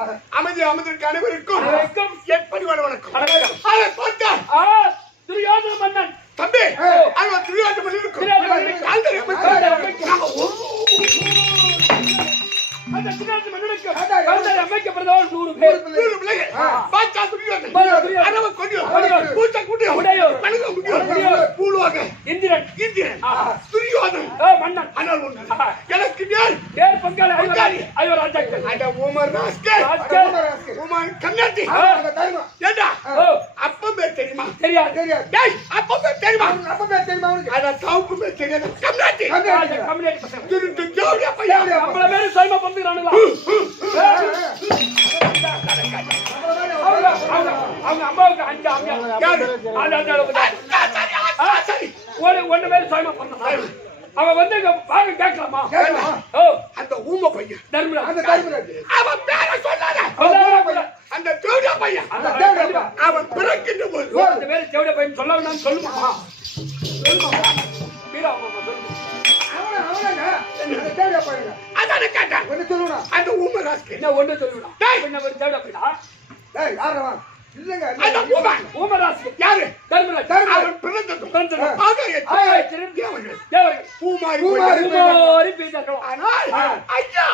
அமைதி அமைதிக்கு அனைவருக்கும் எப்படி வணக்கம். துரியோதன மன்னன் தம்பி அவன் துரியோதன மன்னன் இருக்கும். அந்த துரியோதன மன்னனுக்கு அமைக்கப்படுதவர் 100 பேர். 100 பிள்ளைகள். பாச்சா துரியோதன. அரவ கொடியோ. பூச்ச குடியோ. மனித குடியோ. பூலோக. இந்திரன். துரியோதன. மன்னன். அனல் ஒன்று. எனக்கு நேர் பங்காளி ஐவர் ராஜாக்கள். அட உமர் ராஸ்கே. உமர் கண்ணாடி. ஏண்டா அப்பமே தெரியுமா? தெரியாது. டேய் அப்பமே தெரியுமா? அட தவுப்புமே தெரியாது. கண்ணாடி. பசங்க. திருட்டு ஜோடியா பையா. நம்மள மேல சைமா பந்துறானுங்களா? அவங்க அம்மாவுக்கு அஞ்சு அம்மா. சரி ஒண்ணு மேல சைமா பண்றான். அவன் வந்து வாங்க கேட்கலாமா? அந்த ஊம பையன் தர்மராஜ். அவன் பேரை சொல்லாத. அந்த ஜோடியா பையன் அவன் பிறக்கின்ற போது அந்த பேரு ஜோடியா பையன் சொல்ல சொல்லுமா? வீரா அதான கேட்டேன். அந்த ஊம ராஸ்கே என்ன ஒண்ணு சொல்லுடா. என்ன ஒரு ஜோடியா பையனா? அந்த ஊம ராஸ்கே யாரு? தர்மராஜ். அவன் பிறந்ததும் பூமாரி பேசுறான். ஆனால் ஐயா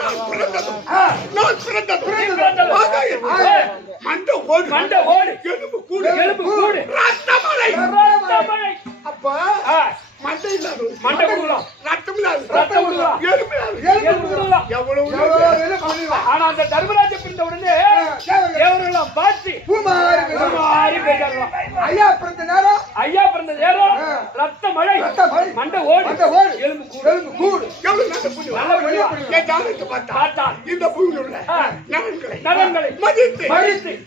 நான் பிறந்ததும் மண்ட ஓடு எலும்பு கூடு ரத்தமலை. அப்ப மண்டை இல்லாத மண்டை கொடுக்கலாம். ரத்தம் இல்லாத எலும்பு எவ்வளவு. ஆனா அந்த தர்மராஜ பிறந்த உடனே தேவரெல்லாம் பார்த்து ஐயா பிறந்த நேரம் ரத்த மழை மண்டை ஓடு எலும்பு கூடு. பார்த்தான் இந்த பூமியில் உள்ள நலன்களை மதித்து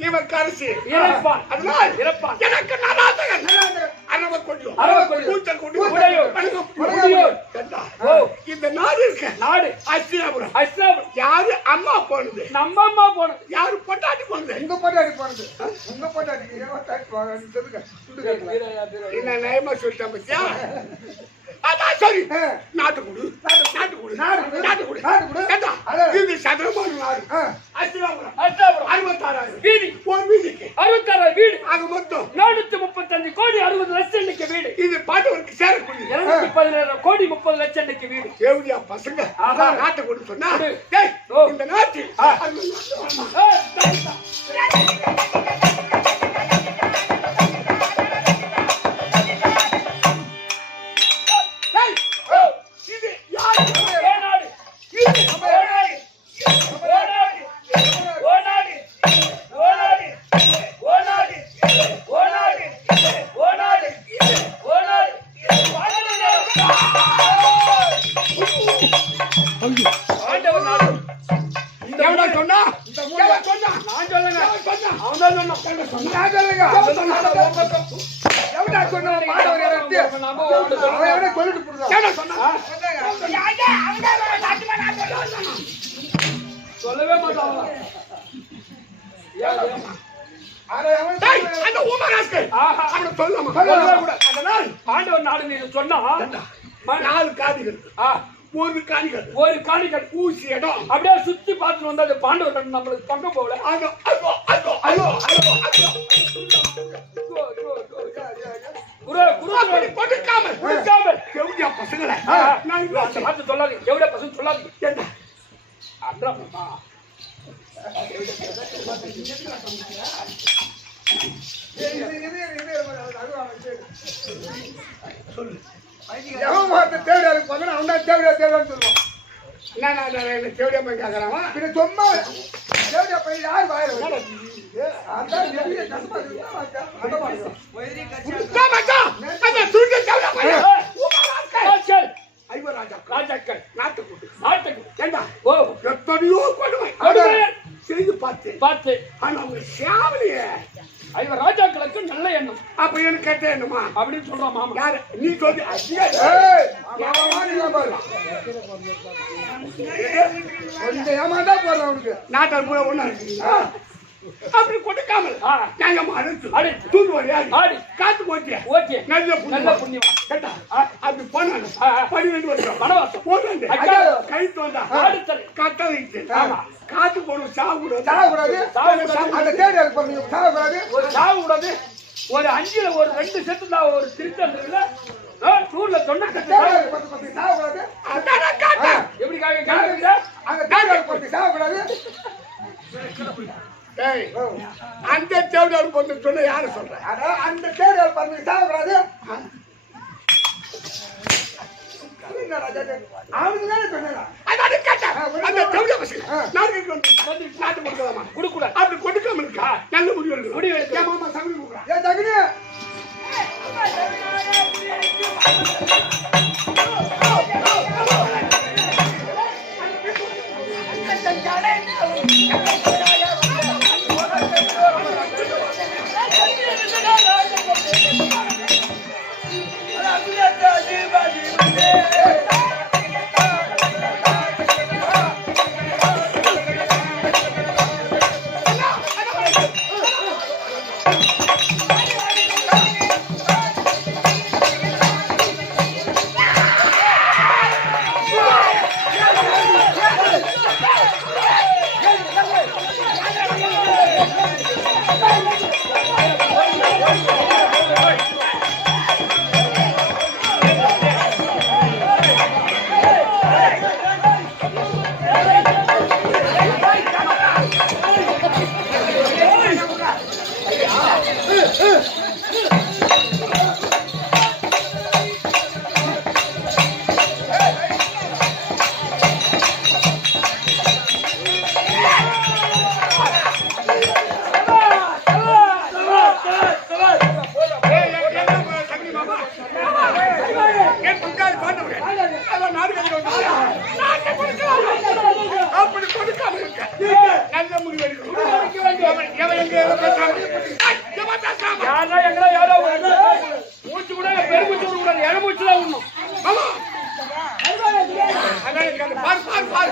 இவன் கரிசி இறப்பான். அதனால் இறப்பான். எனக்கு நலாதகன் அரவ கொடியோ கூச்சல் கொடியோ இந்த நாடு இருக்க நாடு அஸ்தினாபுரம். யாரு அம்மா போனது? நம்ம அம்மா போனது. யாரு பொட்டாட்டி போனது? உங்க பொட்டாட்டி என்ன நயமா சொல்லிட்டேன் பத்தியா? அதான் சரி. நாட்டுக்குடு இது சதுரமான நாடு. அஸ்தினாபுரம் 66,000 வீதி. ஒரு வீதிக்கு 66,000 வீடு. ஆக மொத்தம் 435 கோடி 60 லட்சம் இன்னைக்கு வீடு. இது பாட்டவருக்கு சேரக்கூடிய 217 கோடி 30 லட்சம் இன்னைக்கு வீடு. தேவடியா பசங்க நாட்டுக்குடு சொன்னா இந்த நாட்டில் சொல்லவே மாட்டாங்க. பாண்டவர் நாடு நீ சொன்னா 4 காணிகள். ஒரு காணிகள் ஊசி இடம் அப்படியே சுத்தி பார்த்துட்டு வந்தா அது பாண்டவர் நம்மளுக்கு பக்கம் போகல. பசங்களை சொல்லாதீங்க. எவ்வளவு பசங்க சொல்லாதீங்க. என்ன சொல்லு. தேவையாருக்கு போனா அவன் தான் தேவையான்னு சொல்லுவான். தேவடியா போய் கேட்கறாமா? பின்ன சும்மா தேவையா போய் யார் வாயில ராஜாக்கள் எத்தனையோ கொடுமை செய்து பார்த்து ஆனா அவங்க சாவலிய ஐவர் ராஜாக்களுக்கு நல்ல எண்ணம். அப்ப எனக்கு கெட்ட எண்ணமா அப்படின்னு சொல்றான் மாமா. யாரு நீ சொல்லி கொஞ்சம் ஏமாந்தா போடுற அவனுக்கு நாட்டால் கூட ஒண்ணா இருக்கு. அப்படி கொடுக்காமல் நியாயமா அழைச்சு அழைச்சு. தூது வரையாது ஆடி. காத்து ஓட்டிய ஓகே. நல்ல நல்ல புண்ணியமா. கேட்டா அப்படி போனாங்க 12 வருஷம் வனவாசம். போறாங்க ஐயா. கைத்து வந்தா ஆடுத்தல். கத்த வைத்து ஆமா. காத்து போடும் சாப்பிடும் சாகக்கூடாது. அந்த தேவையாரு பண்ணி சாகக்கூடாது. ஒரு சாவு கூடாது. ஒரு 5ல ஒரு 2 செத்து தான் ஒரு திருத்தல டூர்ல சொன்ன தேவையாரு பண்ணி சாகக்கூடாது. அதான காத்தா எப்படி கேக்குறீங்க? அந்த தேவையாரு பண்ணி சாகக்கூடாது. டேய் அந்த தேவதாரு பொண்ணு சொன்ன யாரு சொல்ற அதான் அந்த தேவையாரு பண்ணி சாகக்கூடாது. அவனுக்கு தானே சொன்னா அதான காத்தா அந்த தேவதாரு பசங்க நாளைக்கு வந்து நாட்டு கொடுக்கலாமா குடுக்குடா. அப்படி கொடுக்காம இருக்கா நல்ல முடிவு எடுக்கணும். முடிவு எடுக்கணும். என் மாமா சமையல் கொடுக்குறா ஏன் தகுனி அப்படி கொடுக்காம இருக்க நல்ல முடிவு எடுக்கணும். எவன் எங்க பேசாம யாரா எங்கடா யாரோ மூச்சு கூட பெருமூச்சு விட கூடாது. இளமூச்சு தான் விடணும். மாமா அதான் பார் பார் பார்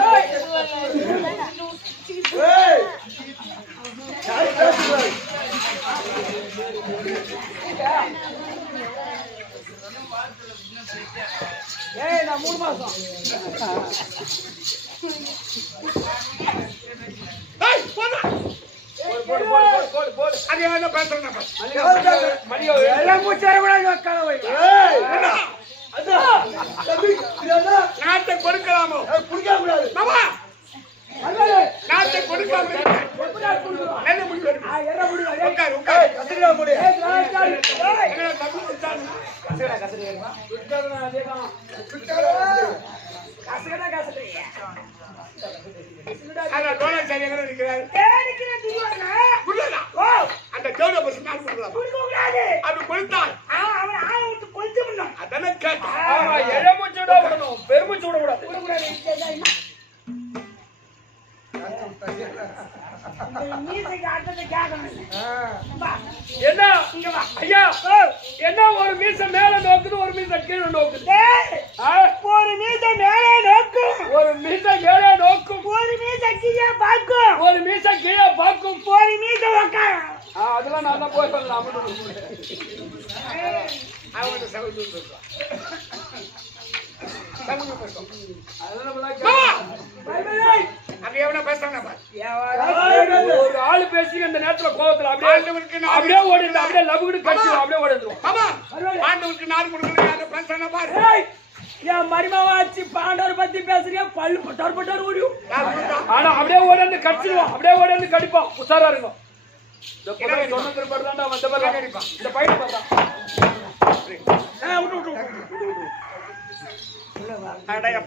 நான் 3 மாசம் ஏய் போடா போடு. அது என்ன பேசுறேன் மணியோ எல்லாம் மூச்சு வர கூடாது. உட்கார வை. நாட்டை கொடுக்கலாமோ குடிக்கக்கூடாது. மாமா நாட்டை கொடுக்காம இருக்க நல்ல முடிவு எடுக்கணும். உட்கார் உட்கார் கத்திரிக்கா முடி. எங்களை தப்பு கொடுத்தாங்க. அதான் டோனர் சார் எங்க இருக்கிறாரு அந்த தேவத பஸ் நான் கொடுக்கலாம் அப்படி கொடுத்தான் அதானே கேட்டேன். ஆமா இளமூச்சு விட விடணும். பெருமூச்சு விட கூடாது. என்ன ஐயா என்ன ஒரு மீச மேல நோக்குது ஒரு மீச கீழே நோக்குது. ஒரு மீச மேலே நோக்கும், ஒரு மீச மேலே நோக்கும், ஒரு மீச கீழே பார்க்கும், ஒரு மீச கீழே பார்க்கும், ஒரு மீச உட்காரும். அதெல்லாம் நான் தான் போய் சொல்லலாம். அவங்கள்ட்ட சமைச்சு பேசுவான் சமைச்சு பேசுவோம். அங்க எவனா பேசுறாங்க ஒரு ஆளு பேசி அந்த நேரத்துல கோவத்துல அப்படியே ஓடிட்டு அப்படியே லபுகிட்டு கடிச்சு அப்படியே ஓடிடுவோம். ஆமா ஆண்டவருக்கு நாடு கொடுக்கணும் யாரும் பேசுறாங்க பாரு. என் மருமவாச்சி பாண்டவர் பத்தி பேசுறியா பல்லு பட்டார் பட்டார் ஓடியும். ஆனா அப்படியே ஓடி கடிச்சிருவோம். அப்படியே ஓடி கடிப்போம். உஷாரா இருக்கும். சொன்ன திருப்பாடு தான் வந்த மாதிரி கடிப்பான். இந்த பையனை பார்த்தா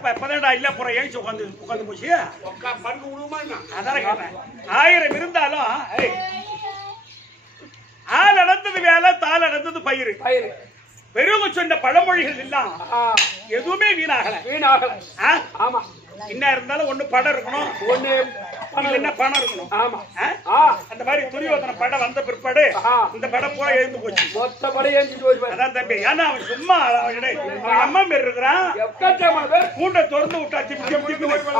எப்பதான் இல்ல போற ஏச்சு உட்காந்து போச்சு. படுக்க விடுமா அதான கேட்டேன். 1000 இருந்தாலும் ஆள் நடந்தது வேலை, தாள் நடந்தது பயிர். பெருமை சொன்ன பழமொழிகள் எல்லாம் எதுவுமே வீணாகல. ஆமா என்ன இருந்தாலும் ஒண்ணு படம் இருக்கணும், ஒண்ணு என்ன பணம் இருக்கணும். ஆமா அந்த மாதிரி துரியோதன படம் வந்த பிற்பாடு இந்த படம் பூரா எழுந்து போச்சு. மொத்த படம் எழுந்துட்டு போய் அதான் தம்பி. ஏன்னா அவன் சும்மா அவன் அம்மா பேர் இருக்கிறான். எக்கச்சக்கமான பேர் பூண்டை திறந்து விட்டா திப்பி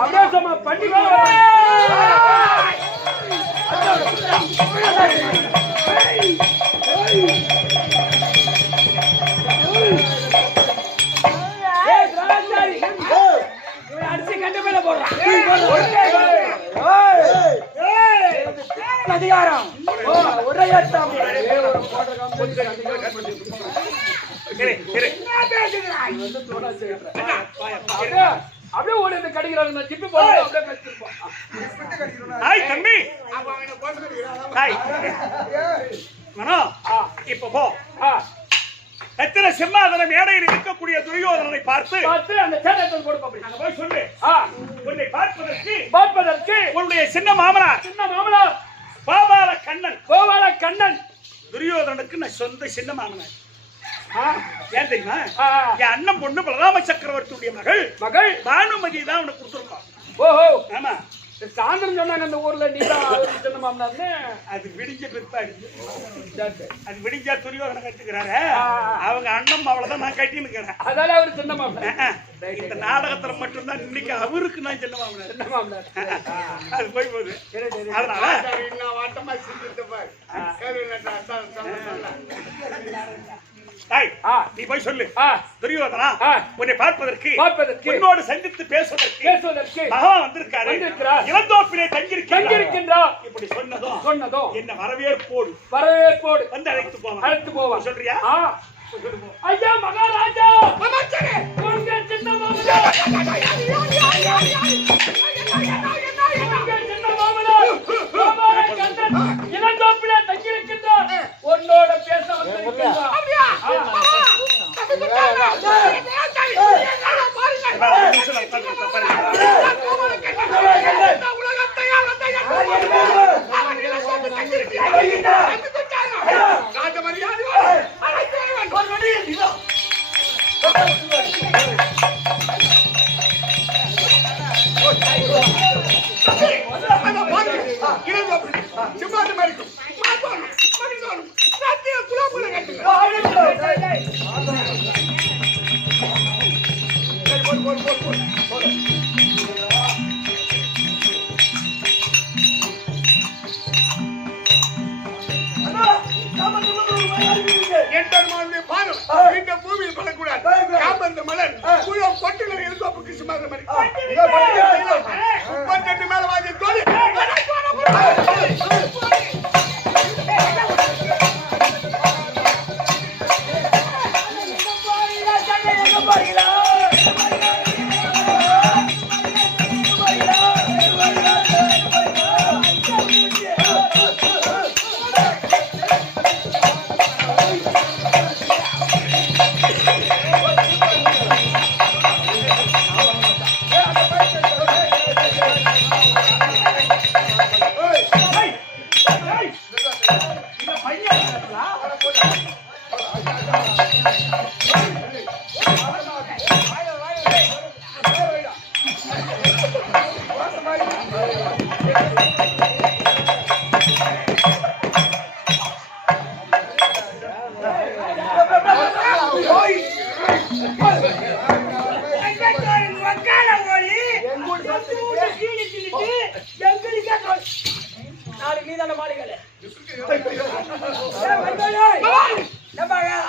அபியாசமா பண்ணி ஏய் திராட்சை இவன் அடிச்சு கண்ட மேல போடுறான் அதிகாரம் ஒரே ஏற்றம் அப்படியே ஓடி வந்து கடிக்கிறாங்க ஜிப்பி போடுறேன் அப்படியே கடிச்சிருப்போம் ஹாய் தம்பி அப்ப அவனை போட்டு ஹாய் மனோ இப்ப போ ரத்தின சிம்மாதன மேடையில் இருக்கக்கூடிய துரியோதனனை பார்த்து பார்த்து அந்த சேதத்தை கொடுப்போம் அப்படி அங்க போய் சொல்லு உன்னை பார்ப்பதற்கு உன்னுடைய சின்ன மாமனார் கோபால கண்ணன் துரியோதனனுக்கு நான் சொந்த சின்ன மாமனார் ஏன் தெரியுமா என் அண்ணன் பொண்ணு பலராம சக்கரவர்த்தியுடைய மகள் பானுமதி தான் உனக்கு கொடுத்துருப்பான் ஓஹோ ஆமா சாயந்தரம் சொன்னாங்க அந்த ஊர்ல நீதான் சின்ன மாமனார்னு அது விடிஞ்ச பிற்பாடு அது விடிஞ்சா துரியோதனை கட்டுக்கிறாரு அவங்க அண்ணன் அவ்வளவுதான் நான் கட்டின்னு இருக்கிறேன் அதால அவரு சின்ன மாமனார் இந்த நாடகத்துல மட்டும்தான் இன்னைக்கு அவருக்கு நான் சின்ன மாமனார் அது போய் போகுது அதனால வாட்டமா சிந்தித்து பாரு நீ போய் சொல்லு துரியோதனா உன்னை பார்ப்பதற்கு உன்னோடு சந்தித்து பேசுவதற்கு பகவான் வந்திருக்காரு இளந்தோப்பிலே தங்கியிருக்கின்றார் இப்படி சொன்னதும் என்ன வரவேற்போடு வந்து அழைத்து போவான் சொல்றியா ஐயா மகாராஜா உங்க சின்ன மாமனார் இளந்தோப்பிலே தங்கியிருக்கின்றார் உன்னோட பேச வந்திருக்கின்றார் இந்த பூமியில் படக்கூடாது காம்பந்த மலர் கொட்டில எழுந்தோப்புக்கு சுமார் மாதிரி 32 மேல வாங்கி தோழி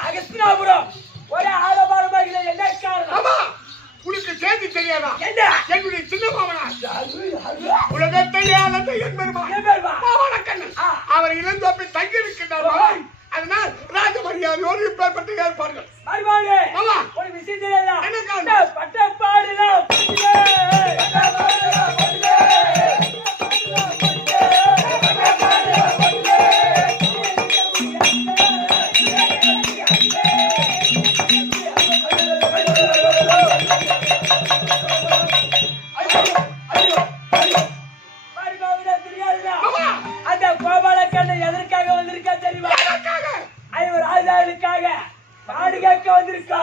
அகஸ்தினாபுரம் ஒரே ஆடபாரமாக என்ன காரணம்? உனக்கு செய்தி தெரியாதா? என்னுடைய சின்ன மாமனார் உலகத்தை ஆளந்த என்பெருமான் அவர் இளந்தோப்பில் தங்கியிருக்கின்றார். அதனால் ராஜ மரியாதையோடு இப்பேற்பட்ட ஏற்பாடுகள். ஒரு விஷயம் தெரியல பட்டப்பாடுலாம் அந்த கோபாலக்கண்ணன் எதற்காக வந்திருக்கா தெரியுமா? ஐவர் ராஜாவுக்காக பாடு கேட்க வந்திருக்கா.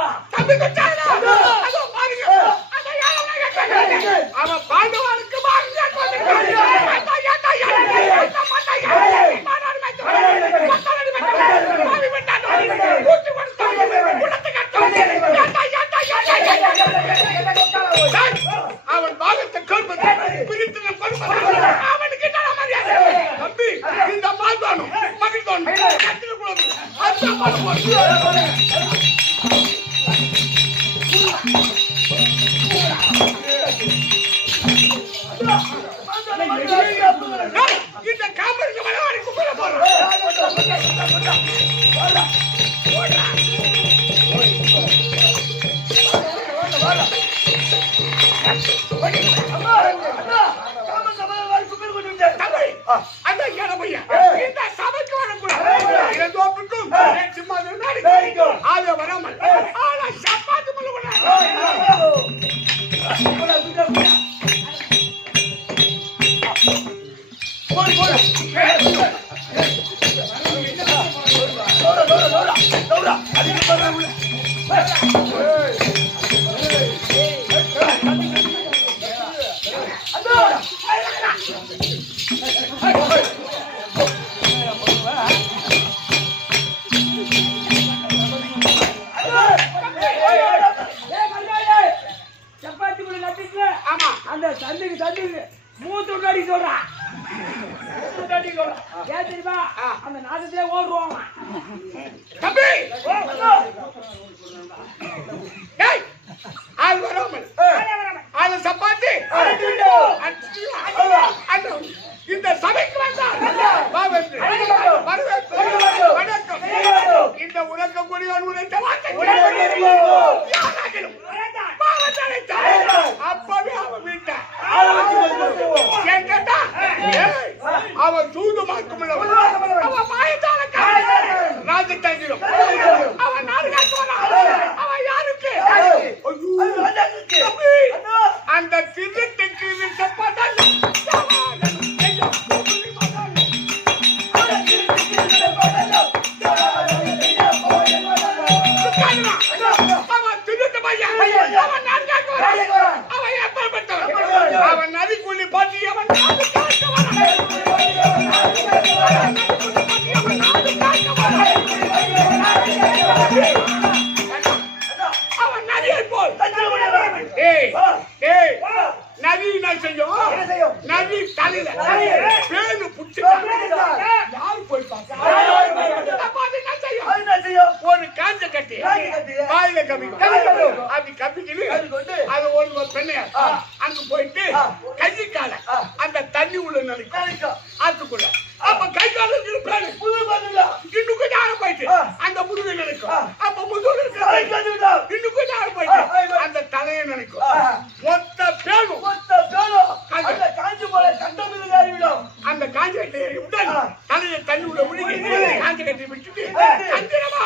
அவன் பாண்டவானுக்கு அவன் பாகத்தை கேட்பது பிரித்து அவனுக்கு தம்பி இந்த மால் வேணும் மகிழ் வேணும் கட்டில கூடாது அச்சா பாடு போடு இந்த காமெடிக்கு மலவாடி குப்பையில போடுறோம் அந்த கேன பையன் இந்த சபைக்கு வரக்கூடாது இரண்டோப்புக்கும் சும்மா ஆவே வராமல் ஆனா சப்பாத்து சப்பாத்தி கூட நட்டிச்சு ஆமா அந்த சந்துக்கு மூத்து விட்டாடி சொல்றான் ஏன் தெரியுமா அந்த நாசத்திலே ஓடுவாங்க தம்பி ஏய் ஆள் வராமல் ஆள் சப்பாத்தி இந்த சபைக்கு வந்தார் வணக்கம் இந்த உலகம் கொடியோன் உரைத்த வார்த்தை அப்பவே அவன் வீட்டான் கேட்டா அவன் சூதுமாக்கும் அவன் மாயத்தான ராஜதந்திரம் அவன் நாடு காட்டுவானா அவன் யாருக்கு அந்த திருட்டுக்கு விட்டப்பட்டால் அவன் திருட்டு பையன் அவன் நாடு காட்டுவான் அவன் எப்பப்பட்டவன் அவன் நதிக்குள்ளி பாட்டி அவன் நாடு அவன் நதியை போல் நதி என்ன செய்யும் நதி தலையில பேரு புடிச்சு யாரு போய் ஒரு காஞ்ச கட்டி வாயில கம்பிக்கும் அப்படி கம்பிக்கிட்டு அது ஒரு பெண்ணைய அங்க போயிட்டு கையை கால அந்த தண்ணி உள்ள நினைக்கும் ஆத்துக்குள்ள அப்ப கை கால இருப்பாரு இன்னும் கொஞ்சம் ஆழம் போயிட்டு அந்த முதுகை நினைக்கும் அப்ப முதுகு இன்னும் கொஞ்சம் ஆழம் போயிட்டு அந்த தலையை நினைக்கும் மொத்த பேரும் அந்த காஞ்ச கட்டி ஏறி விட்டு தலையை தண்ணி உள்ள முழுகி காஞ்ச கட்டி விட்டுட்டு தந்திரமா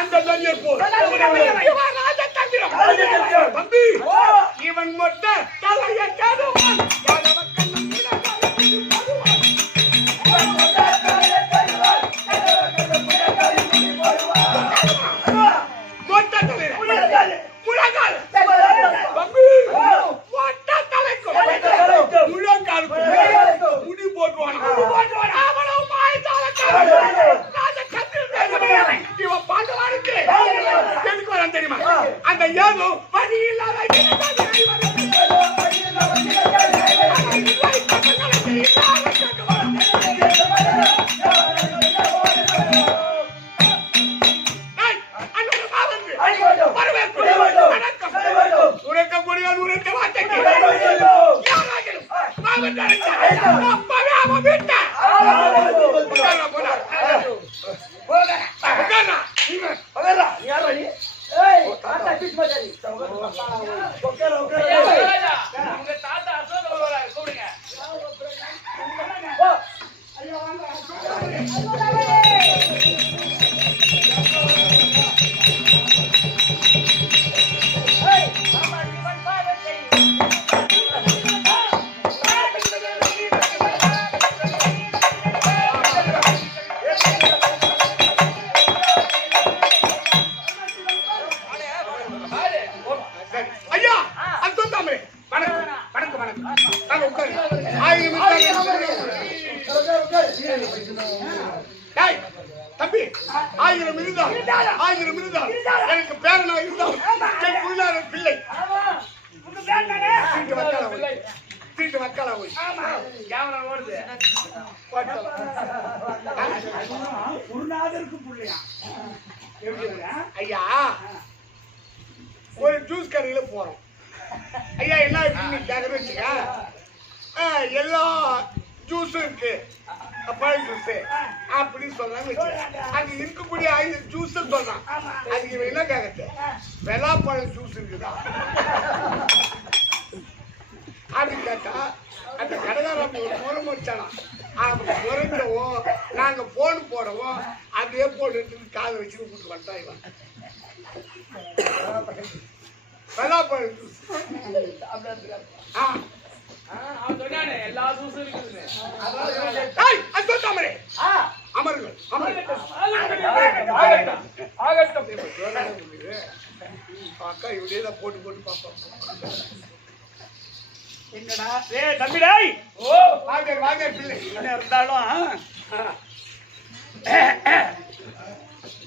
அந்த தண்ணியை போல் ராஜ தந்திரம் தம்பி இவன் மொத்த தலையை கேடுவான் அந்த ஏதோ வழி இல்லாத உரைக்கக்கூடிய உரைத்த வார்த்தைக்கு அப்பவே அவன் வீட்ட தம்பி 1000 இருந்தால் எனக்கு பேரனா இருந்தால் பிள்ளை வீட்டுல வக்கால போய் கேமரா ஓடுது. குருநாதருக்கு பிள்ளையா ஐயா ஒரு ஜூஸ் கடையில போறோம். ஐயா என்ன இப்படின்னு கேக்குறது வச்சுக்க, எல்லா ஜூஸும் இருக்கு, பழம் ஜூஸ் அப்படின்னு சொல்றாங்க வச்சுக்க. அங்க இருக்கக்கூடிய 5 ஜூஸ் சொல்றான். அதுக்கு இவன் என்ன கேக்குறது, வெளாப்பழம் ஜூஸ் இருக்குதா அப்படின்னு கேட்டா அந்த கடைக்காரன் ஒரு முறம் வச்சானா. அப்படி முறைஞ்சவும் நாங்க போன் போடவும் அதே போன் எடுத்து காதை வச்சு கூட்டு வந்துட்டான் இவன். வெளாப்பழம் ஜூஸ். அவன் சொன்னானே எல்லா ஜூஸும் இருக்குதுன்னு. அமருங்கள் அமருங்கள். ஆகட்டும். அக்கா இப்படியேதான் போட்டு போட்டு பார்ப்போம். என்னடா தம்பிடாய் ஓ வாங்க வாங்க பிள்ளை. என்ன இருந்தாலும்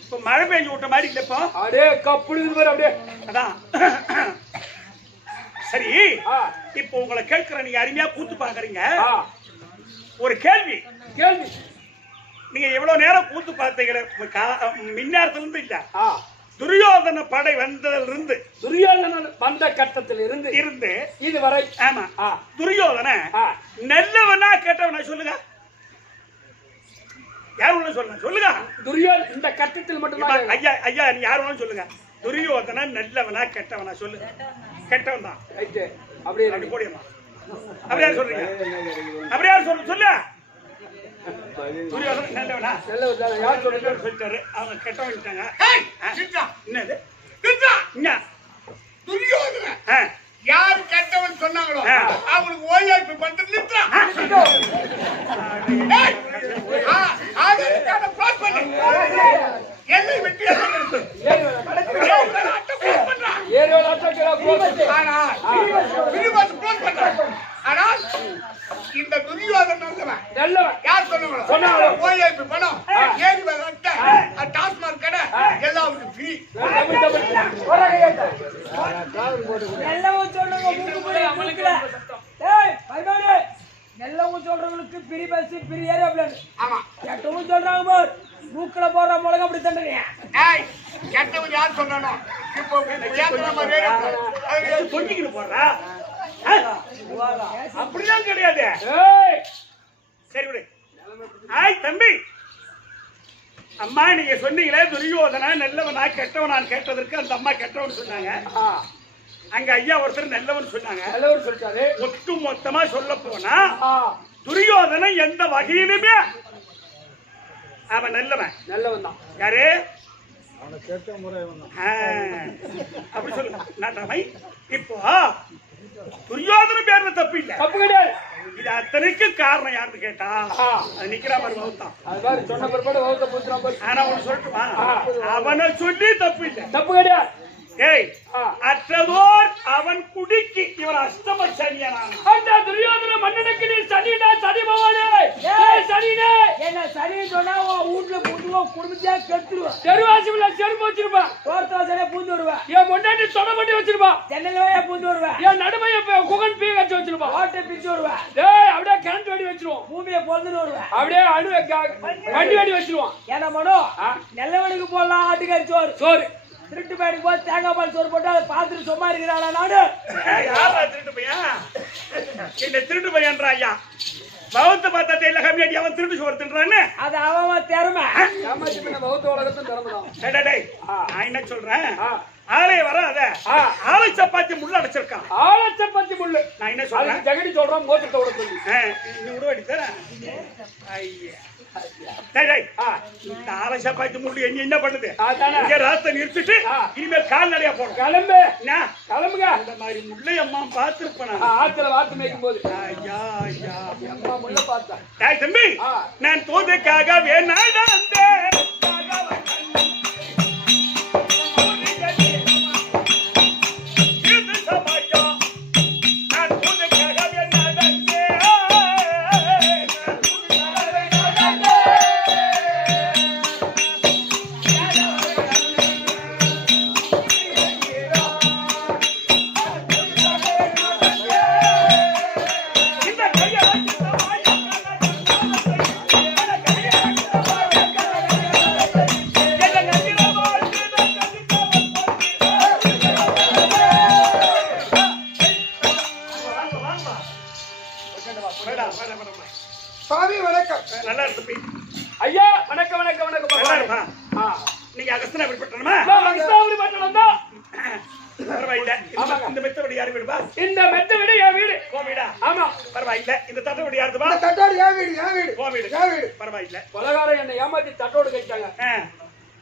இப்ப மழை பெஞ்சு விட்ட மாதிரி இல்ல இப்போ. அடே கப்புடுது பாரு அப்படியே. அதான் சரி. இப்போ உங்களை கேட்கிற நீங்க அருமையா கூத்து பாக்குறீங்க. ஒரு கேள்வி கேள்வி. நீங்க எவ்வளவு நேரம் கூத்து பார்த்தீங்க? மின்னாரத்துல இருந்து இல்ல, துரியோதன படை வந்ததிலிருந்து, துரியோதன வந்த கட்டத்தில் இருந்து இதுவரை. ஆமா, துரியோதன நல்லவனா கேட்டவனா சொல்லுங்க. யார் ஒண்ணு சொல்லுங்க, சொல்லுங்க. துரியோதன இந்த கட்டத்தில் மட்டும்தான். ஐயா ஐயா நீ யார் ஒண்ணு சொல்லுங்க. துரியோதன நல்லவனா கெட்டவனா சொல்லு. கெட்டவன் தான். ரைட். அப்படியே அப்படி போடியம்மா. அப்படியே சொல்றீங்க. அப்படியே சொல்லு. துரியோதன நல்லவனா? நல்லவர் யார் சொல்லுங்க சொல்லிட்டாரு. அவங்க கெட்டவன்ட்டாங்க. என்னது இங்க துரியோதன யாரு கெட்டவன் சொன்னாங்களோ அவங்களுக்கு ஓய்வாய்ப்பு பண்றது நிறுத்துறான். எல்லை வெட்டி ஆனால் இந்த துரியோதன நல்லவன் யார் சொன்னாங்களோ ஓய்வாய்ப்பு பணம், ஏரி வளர்த்த, டாஸ்மாக் கடை எல்லாருக்கும் ஃப்ரீ. நல்லவன் சொல்றவங்க மூக்கு போய் அமலுக்குல. டேய் பைபானே, நல்லவன் சொல்றவங்களுக்கு பிரி பஸ் பிரி ஏரோப்ளேன். ஆமா, கெட்டவன் சொல்றாங்க பார், மூக்குல போடுற மிளகா அப்படி தண்டனையா. ஏய் கெட்டவன் யார் சொன்னானோ இப்போ ஏத்துற மாதிரி சொல்லிக்கிட்டு போறா. அப்படிதான் கிடையாது. சரி விடு. ஆய் தம்பி, அம்மா நீங்க சொன்னீங்களே துரியோதனா நல்லவனா கெட்டவனான்னு கேட்டதற்கு அந்த அம்மா கெட்டவன் சொன்னாங்க. அங்க ஐயா ஒருத்தர் நல்லவன் சொன்னாங்க. நல்லவர் சொல்லிட்டாரு. ஒட்டு மொத்தமா சொல்ல போனா துரியோதனன் எந்த வகையிலுமே அவன் நல்லவன் தான். யாரு அப்படி சொல்லுங்க. நாட்டாமை இப்போ துரியோதன பேர்ல தப்பு இல்ல, தப்பு கிடையாது. இது அத்தனைக்கு காரணம் யாருன்னு கேட்டா அது நிக்கிற மாதிரி வகுத்தான். அது மாதிரி சொன்ன பிற்பாடு வகுத்த புத்திரம். ஆனா ஒண்ணு சொல்லட்டுமா, அவனை சொல்லி தப்பு இல்ல. தப்பு கிடையாது. ஏய் அற்றதோர் அவன் குடிக்கு இவன் அஷ்டம சனியனான அந்த துரியோதன மன்னனுக்கு நீ சனிடா, சனி பகவானே. ஏய் சனினே, என்ன சரி சொன்னா உன் வீட்டுல புதுவா குடும்பத்தையா கெடுத்துருவா. தெருவாசி உள்ள செருப்பு வச்சிருப்பா, தோட்டவாசலே பூந்து வருவா. என் முன்னாடி தொட பண்ணி வச்சிருப்பா, ஜன்னலையா பூந்து வருவா. என் நடுமைய குகன் பீ வச்சு வச்சிருப்பா, ஓட்டை பிச்சு வருவா. டேய் அப்படியே கரண்ட் வெடி வச்சிருவோம், பூமியை பொழுதுன்னு வருவா. அப்படியே வண்டி வெடி வச்சிருவோம். என்ன பண்ணும், நல்லவனுக்கு போடலாம் ஆட்டுக்கறி சோறு. சோறு திருட்டு பையனுக்கு போய் தேங்காய் பால் சோறு போட்டு அதை பார்த்துட்டு சும்மா இருக்கிறாளா நாடு. யாரா திருட்டு பையன்? என்ன திருட்டு பையன்றா ஐயா? பௌத்த பார்த்தா தெரியல கம்மியாடி அவன் திருட்டு சோறு தின்றான்னு. அது அவன் திறமை. ஏமாத்தி பின்ன பௌத்த உலகத்தும் திறமைதான். டேய் நான் என்ன சொல்றேன், ஆலய வராத ஆலை சப்பாத்தி முள்ள அடைச்சிருக்கான். ஆலை சப்பாத்தி முள்ளு நான் என்ன சொல்றேன், ஜெகடி சொல்றான் மோதிரத்தை விட சொல்லி. நீ விடுவடி தர. ஐயா டேய் இந்த ஆலை சப்பாத்தி முள்ளு என்ன பண்ணுது? இங்க ராத்த நிறுத்திட்டு இனிமேல் கால் நடையா போடும். கிளம்பு கிளம்புங்க. அந்த மாதிரி முள்ளை அம்மா பார்த்திருப்பேன். ஆத்துல வாத்து மேய்க்கும் போது ஐயா ஐயா அம்மா முள்ள பார்த்தா. டேய் தம்பி, நான் தோதுக்காக வேணாடா வாடா, வாடா, வாடா, வாடா. சுவாமி வணக்கம். நல்லா இருக்கு தம்பி. ஐயா வணக்கம் வணக்கம் வணக்கம் நல்லா பகவானே. இருப்பா. ஆ. நீங்க அகஸ்தனா அப்படிப்பட்டணுமா? நான் மகிழ்ச்சாவளி பட்டணம் தான். பரவாயில்ல. ஆமாங்க. இந்த மெத்தபடி யாரு வீடுப்பா? இந்த மெத்த வீடு என் வீடு. உன் வீடா? ஆமா. பரவாயில்ல. இந்த தட்டபடி யாருதுப்பா? இந்த தட்டோடு என் வீடு, என் வீடு, உன் வீடு. என் வீடு. பரவாயில்ல. கொலகாரம் என்னை ஏமாத்தி தட்டோடு கட்டிட்டாங்க. ஆ,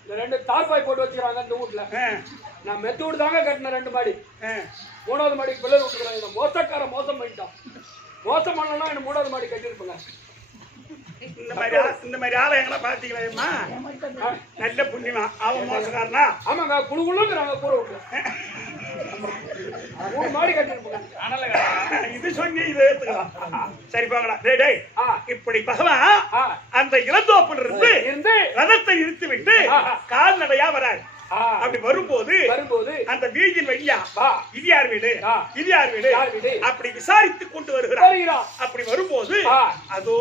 இந்த 2 தார்பாய் போட்டு வச்சுக்கிறாங்க இந்த வீட்டுல. ஆ, நான் மெத்த வீடு தாங்க கட்டின 2 மாடி. ஆ. 3வது மாடிக்கு பிள்ளை விட்டுக்கிறாங்க. இந்த மோசக்காரன் மோசம் பண்ணிட்டான். மோசம் பண்ணனா என்ன 3வது மாடி கட்டியிருப்பேங்க. இந்த மாதிரி ஆளை எங்கன்னா பாத்தீங்களா? நல்ல புண்ணியமா அவன் மோசக்காரனா? ஆமாங்க குழுங்குறாங்க கூற வீட்டுல. 3 மாடி கட்டியிருப்பேங்க. இது சொல்லி இதை ஏத்துக்கலாம். சரி போங்கடா. டேய் டேய், ஆ. இப்படி பகவான் ஆ. அந்த இளந்தோப்பில் இருந்து இருந்து ரதத்தை நிறுத்தி விட்டு ஆ. கால்நடையா வராரு. ஆ. அப்படி வரும்போது வரும்போது அந்த வீதியின் வழியா ஆ. இது யார் வீடு, ஆ. இது யார் வீடு, யார் வீடு? அப்படி விசாரித்துக் கொண்டு வருகிறார். வருகிறான். அப்படி வரும்போது ஆ. அதோ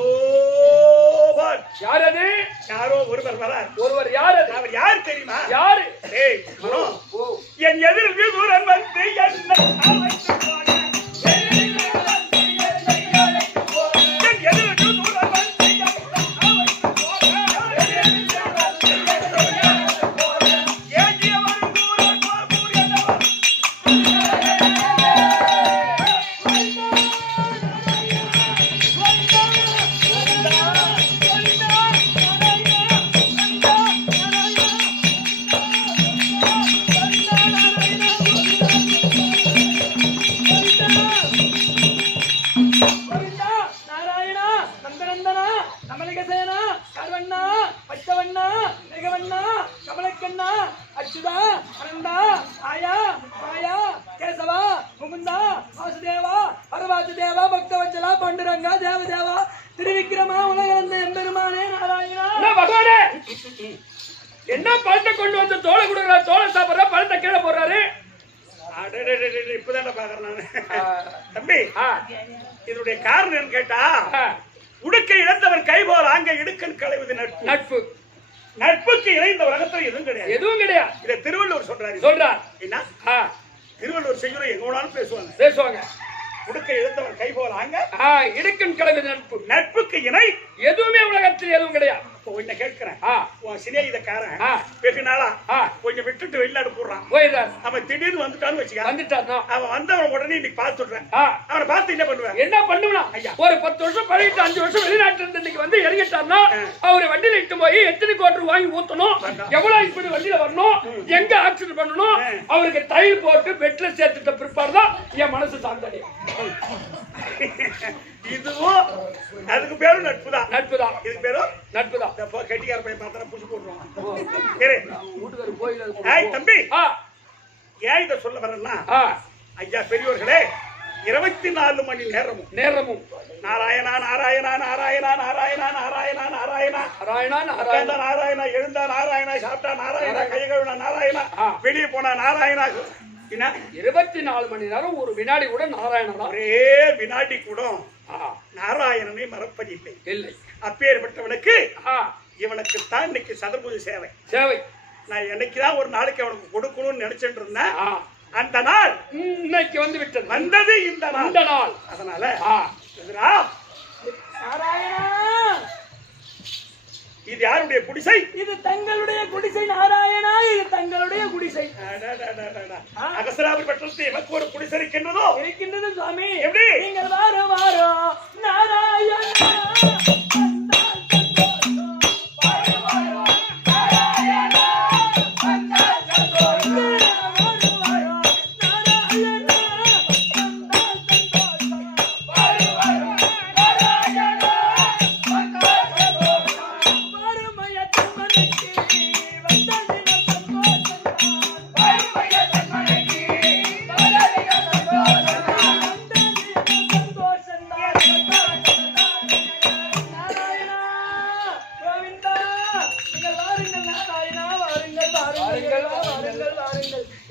பார், யார் அது? யாரோ ஒருவர் வரார். ஒருவர் யார் அது? அவர் யார் தெரியுமா? யாரு? டேய் மனோ, ஓ என் எதிரில் விதுரன் வந்து என்ன அழைத்து போக. என் எதிரில் விதுரன் வந்து என்ன அழைத்து போக. ஏகியவன் தூரன் போகூர் என்னவன். గోవిందా, నారాయణ, నందనందన, కమలికసేన, కర్వణ, పచ్చవన్న, మేఘవన్న, కమలకన్న, అచ్యుత, అనంద, ఆయ, మాయ, కేశవ, ముకుంద, వాసుదేవ, పరవాసుదేవ, భక్తవత్సల, పాండురంగ, దేవదేవ, திருவிக்கிரம உலகளந்த எம்பெருமானே நாராயணா. என்ன பகவானே? என்ன பழத்தை கொண்டு வந்து தோலை கொடுக்குற? தோலை சாப்பிடுற பழத்தை கீழே போடுறாரு. அடடடடட, இப்பதான்டா பாக்குறேன் நானு. தம்பி, ஆ. இதனுடைய காரணம் என்னன்னு கேட்டா, ஆ. உடுக்கை இழந்தவர் கைபோல் அங்க இடுக்கன் களைவது நட்பு. நட்பு நட்புக்கு இணைந்த உலகத்தில் எதுவும் கிடையாது. எதுவும் கிடையாது. இதை திருவள்ளுவர் சொல்றாரு. சொல்றார். என்ன? ஆ. திருவள்ளுவர் செய்யுற எங்க வேணாலும் பேசுவாங்க. பேசுவாங்க. உடுக்கை இழந்தவர் கைபோல் அங்க ஆ. இடுக்கன் கலவை நட்பு. நட்புக்கு இணை எதுவுமே உலகத்தில் எதுவும் கிடையாது. உன்னை கேட்கிறேன். ஆ. உன் சிநேகிதக்காரன் ஆ. வெகு நாளா ஆ. கொஞ்சம் விட்டுட்டு வெளிநாடு போடுறான். போயிடுறார். அவன் திடீர்னு வந்துட்டான்னு வச்சுக்க. வந்துட்டார்னா அவன் வந்தவன் உடனே இன்னைக்கு பார்த்துடுறேன். ஆ. அவனை பார்த்து என்ன பண்ணுவேன்? என்ன பண்ணுவா? ஐயா. ஒரு 10 வருஷம் பழகிட்டு 5 வருஷம் வெளிநாட்டுல இருந்து இன்னைக்கு வந்து இறங்கிட்டார்னா அவரை வண்டியில இட்டு போய் எத்தனை கோட்டர் வாங்கி ஊத்தணும், எவ்வளவு இப்படி வண்டியில வரணும், எங்க ஆக்சிடென்ட் பண்ணணும், அவருக்கு தையல் போட்டு பெட்ல சேர்த்துட்ட பிற்பாடுதான் என் மனசு சாந்தடி. இதுவும் அதுக்கு பேரும் நட்புதான். நட்புதான். இதுக்கு பேரும் நட்புதான். கட்டிக்கார பையன் பார்த்தா புடிச்சு போட்டுருவான். சரி. வீட்டுக்காரு கோயில ஏய் தம்பி, ஆ. ஏன் இதை சொல்ல வரேன்னா, ஆ. ஐயா பெரியவர்களே, 24 மணி நேரமும் நேரமும் நாராயணா நாராயணா நாராயணா நாராயணா நாராயணா நாராயணா நாராயணா உட்கார்ந்தா நாராயணா நாராயணா, எழுந்தா நாராயணா, சாப்பிட்டா நாராயணா, கை கழுவினா நாராயணா, ஆ. வெளியே போனா நாராயணா. என்ன 24 மணி நேரம் ஒரு வினாடி கூட நாராயணனா ஒரே வினாடி கூட நாராயணனை மறப்பதில்லை. இல்லை. அப்பேற்பட்டவனுக்கு ஆ. இவனுக்கு தான் இன்னைக்கு சதுர்புஜ சேவை. சேவை. நான் என்னைக்குதான் ஒரு நாளைக்கு அவனுக்கு கொடுக்கணும்னு நினைச்சிட்டு இருந்தேன். ஆ. அந்த நாள் இன்னைக்கு வந்து விட்டது. வந்தது இந்த நாள். இந்த நாள். அதனால ஆ. எதிரா, நாராயணா, இது யாருடைய குடிசை? இது தங்களுடைய குடிசை நாராயணா, இது தங்களுடைய குடிசை. அகசராபுரி பட்டணத்தில் எனக்கு ஒரு குடிசை இருக்கின்றதோ? இருக்கின்றது சுவாமி. எப்படி? நீங்கள் வாரோ வாரோ நாராயணா.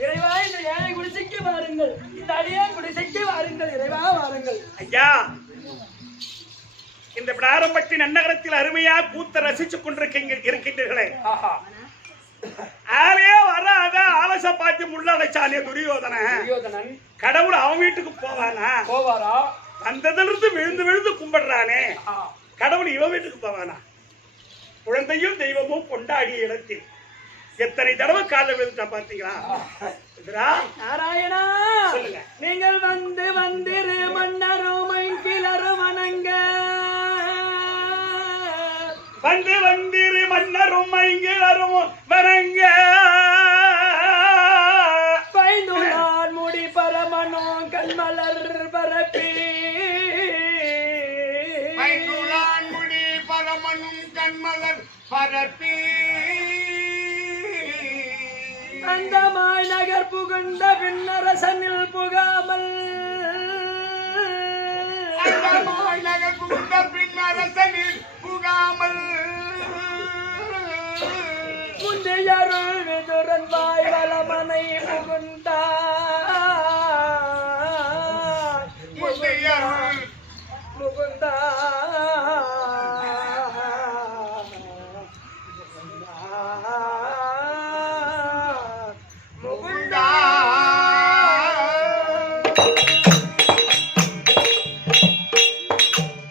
இறைவா, இந்த ஏழை குடிசைக்கு வாருங்கள், இந்த அடியான் குடிசைக்கு வாருங்கள், இறைவா வாருங்கள். ஐயா, இந்த பிராரம்பத்தின் நன்னகரத்தில் அருமையா கூத்த ரசிச்சுக் கொண்டிருக்கின்றீர்களே, ஆஹா. ஆளே வராத ஆலச பார்த்து முள்ளடைச்சானே துரியோதனன். துரியோதனன் கடவுள் அவன் வீட்டுக்கு போவானா? போவாரா? வந்ததிலிருந்து விழுந்து விழுந்து கும்பிடுறானே கடவுள் இவன் வீட்டுக்கு போவானா? குழந்தையும் தெய்வமும் கொண்டாடிய இடத்தில் எத்தனை தடவை காலில் விழுந்துட்டா பாத்தீங்களா? நாராயணா, சொல்லுங்க. நீங்கள் வந்து வந்திரு மன்னரும் கிளரும் வணங்க, வந்து வந்திரு மன்னரும் மைங்கிலரும் வணங்க, பைந்துளான் முடி பரமனோ கண்மலர் பரப்பி, பைந்துளான் முடி பரமனும் கண்மலர் பரப்பி, அந்த மாநகர் புகுந்த பின்னரசனில் புகாமல், அந்த மாநகர் புகுந்த பின்னரசனில் புகாமல், முந்தையருள் விதுரன் வாய் வளமனை புகுந்தார், முந்தையருள் முகுந்தா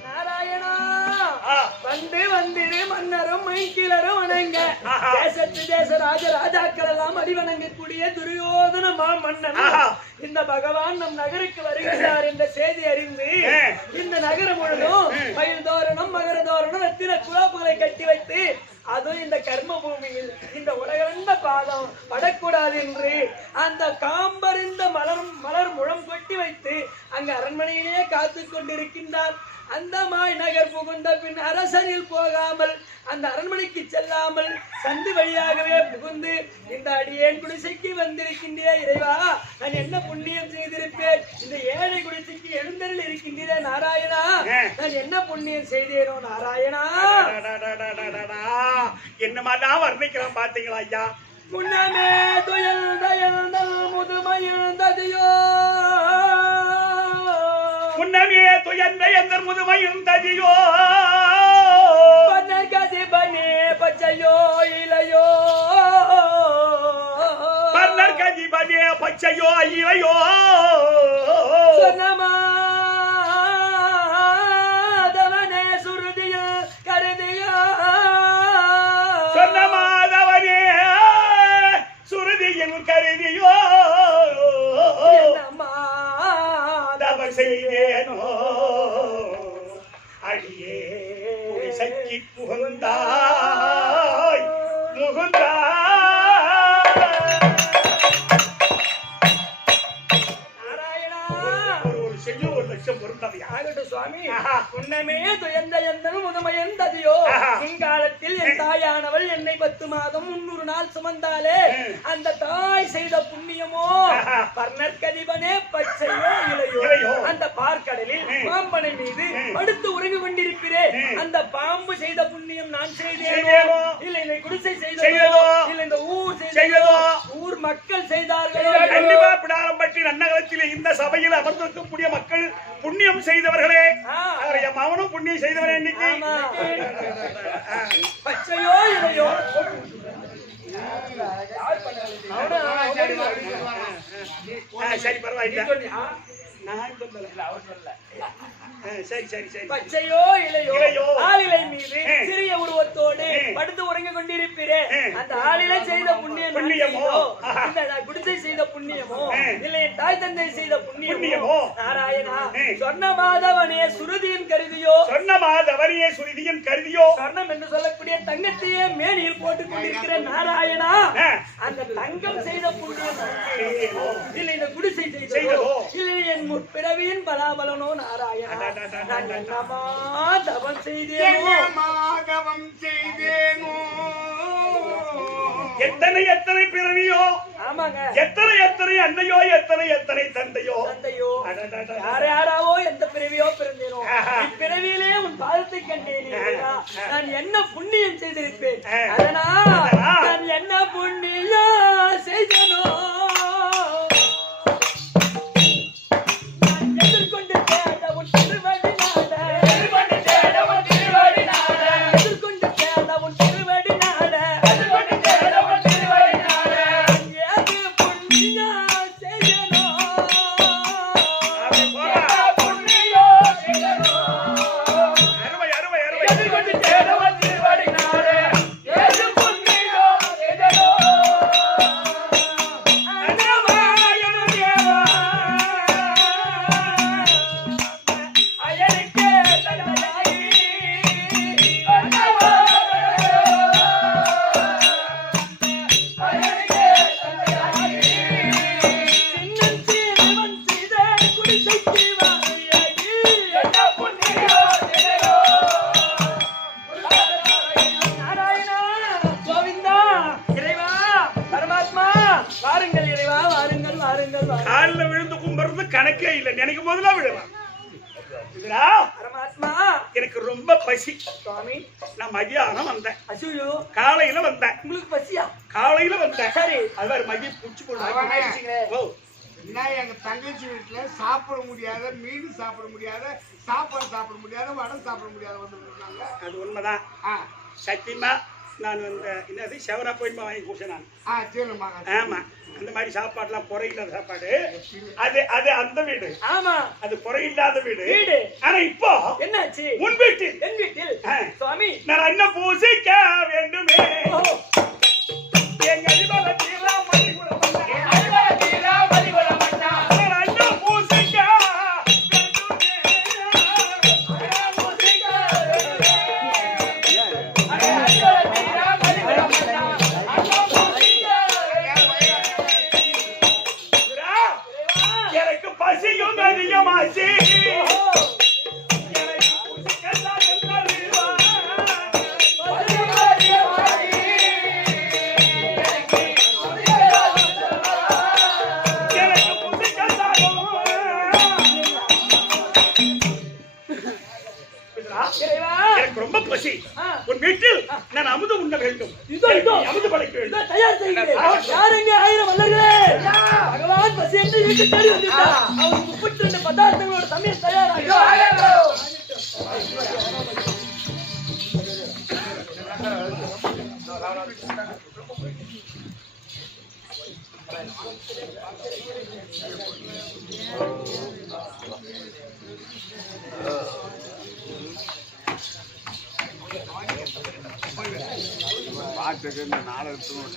நாராயணா, வந்து வந்திரு மன்னரும் மைக்கிலரும் வணங்க, தேசத்து தேச ராஜாக்கள் எல்லாம் அடிவணங்கக்கூடிய துரியோதன மாமன்னன் இந்த பகவான் நம் நகருக்கு வருகிறார் என்ற செய்தி அறிந்து இந்த நகரம் முழுதும் மயில் தோரணம் மகர தோரணம் ரத்தின குழாப்புகளை கட்டி வைத்து, அதுவும் இந்த கர்ம பூமியில் இந்த உலகந்த பாதம் படக்கூடாது என்று அந்த காம்பறிந்த மலர் முழம் கொட்டி வைத்து அங்கு அரண்மனையிலே காத்து கொண்டிருக்கின்றார். அந்த மாய் நகர் புகுந்த பின் அரசனில் போகாமல் அந்த அரண்மனைக்கு செல்லாமல் சந்தி வழியாகவே புகுந்து இந்த அடியேன் குடிசைக்கு வந்திருக்கின்றே இறைவா, நான் என்ன புண்ணியம் செய்திருப்பேன்? இந்த ஏழை குடிசைக்கு எழுந்தரில் இருக்கின்றே நாராயணா, நான் என்ன புண்ணியம் செய்தேனோ நாராயணா? என்னமாதான் வர்ணிக்கிறான் பாத்தீங்களா ஐயா? முன்னமே துயர்ந்தல் முதுமையுந்ததையோ, முன்னமே துயர்ந்த எந்த முதுமையும் ததியோ, பனகதிபனே பச்சையோ இளையோ, பன்னர் கதிபனே பச்சையோ இளையோ, சொன்னமாதவனே சுருதியோ கருதியோ, சொன்னமாதவனே சுருதியின் கருதியோ, தவம் செய்தேனோ அடியே சக்கி புகுந்தாய் முகுந்தாய். ஒரு செய்ய ஒரு லட்சம் பொருந்தவையா? ஆகட்டும் சுவாமி. ஆஹா. முன்னமே துயர்ந்த எந்தனும் முதுமையந்ததியோ, ஆஹா. முன்காலத்தில் என் தாயானவள் என்னை 10 மாதம் 300 நாள் சுமந்தாலே அந்த தாய் செய்த புண்ணியமோ, ஆஹா. பர்ணற்கதிபனே பச்சையோ இளையோ, இளையோ. அந்த பார்க்கடலில் பாம்பனை மீது படுத்து உறங்கி கொண்டிருக்கிறேன். அந்த பாம்பு செய்த புண்ணியம் நான் செய்தேனோ, செய்தேனோ. இல்லை இந்த குடிசை செய்ததோ, செய்ததோ. இல்லை இந்த ஊர் செய்ததோ. செய்ததோ, ஊர் மக்கள் செய்தார்களோ, கண்டிப்பா பிடாரம்பட்டி நன்னகரத்தில் இந்த சபையில் அமர்ந்திருக்கக்கூடிய மக்கள் புண்ணியம் செய்தவர்களே. அவர் என் மகனும் புண்ணியம் செய்தவரே. இன்னைக்கு ஆமா. பச்சையோ இளையோ, சரி பரவாயில்ல. சொன்னியா? நான் சொல்லல. சரி சரி சரி. பச்சையோ இளையோ, இளையோ. ஆளிலை மீது சிறிய உருவத்தோடு ம். படுத்து உறங்கி கொண்டிருப்பீரே, ம். அந்த ஆளிலை செய்த புண்ணியம் நான் புண்ணியமோ? செய்தோ, ஆஹா. இந்த குடிசை செய்த புண்ணியமோ, ம். இல்லை என் தாய் தந்தை செய்த புண்ணியமோ, புண்ணியமோ? நாராயணா, ம். சொர்ண மாதவனே சுருதியின் கருதியோ, சொன்ன மாதவரியே சுருதியின் கருதியோ, சொர்ணம் என்று சொல்லக்கூடிய தங்கத்தையே மேனியில் போட்டுக் கொண்டிருக்கிற நாராயணா, ஆ. அந்த தங்கம் செய்த புண்ணியம் நான் செய்தோ, செய்தோ. இல்லை இந்த குடிசை செய்ததோ, செய்ததோ. இல்லை என் முற்பிறவியின் பலாபலனோ நாராயணா, நான் என்னமா தவம் செய்தேனோ, மாதவம் செய்தேனோ, எத்தனை எத்தனை பிறவியோ, ஆமாங்க, எத்தனை எத்தனை அன்னையோ, எத்தனை எத்தனை தந்தையோ, தந்தையோ, அடடடட. யார் யாராவோ எந்த பிறவியோ பிறந்தேனோ, ஆஹா. இப்பிறவியிலே உன் பாதத்தை கண்டேனே ஐயா, நான் என்ன புண்ணியம் செய்திருப்பேன், ஆ. அதனால் நான் என்ன புண்ணியம் செய்தனோ, நான் எதிர்கொண்டு தேட உன் திருவடி நாட, எதிர்கொண்டு தேட உன் திருவடி நாட, எதிர்கொண்டு தேட உன் திருவடி நாட, எதிர்கொண்டு தேட உன் திருவடி நாட, ஏது புண்ணியம் செய்தனோ, அப்படி போடா. புண்ணியம் இதுடா பரமாத்மா எனக்கு ரொம்ப பசி சுவாமி நான் மதியானம் வந்தேன் அசுயோ காலையில வந்தேன் உங்களுக்கு பசியா காலையில வந்தேன் சரி அது மதியம் புடிச்சு ஆயிடுச்சுங்களே. போடுவாங்க என்ன எங்க தங்கச்சி வீட்டுல சாப்பிட முடியாத மீன் சாப்பிட முடியாத சாப்பாடு சாப்பிட முடியாத வடை சாப்பிட முடியாத வந்துருக்காங்க. அது உண்மைதான் சத்தியமா நான் இந்த என்னது செவரா போயிட்டு வாங்கி குடிச்சேன் நான் சரிம்மா. ஆமா அந்த மாதிரி சாப்பாடுலாம் குறையில்லாத சாப்பாடு அது அது அந்த வீடு ஆமா அது குறையில்லாத வீடு வீடு. ஆனா இப்போ என்னாச்சு உன் வீட்டில் என் வீட்டில் சுவாமி நான் என்ன பூசிக்க வேண்டுமே ஓ, எங்க அதிபல தீரா மணிகுல எனக்கு பசியும் அதிகமாச்சு எனக்கு பூசிக்கத்தான் என்றறிவா. எனக்கு பூசிக்கத்தாலும் இறைவா. எனக்கு ரொம்ப பசி ஆ. உன் வீட்டில் நான் அமுது உண்ண வேண்டும் இதோ, இதோ. அமுது படைக்க வேண்டும் இதோ தயார் செய்கிறேன். யாருங்க ஆயிரம் வல்லர்களே பகவான் பசி என்று வீட்டு தேடி வந்துட்டார். அவர் 32 பதார்த்தங்களோட சமையல் தயாராக பாட்டுக்கு இந்த நாடகத்துக்கும்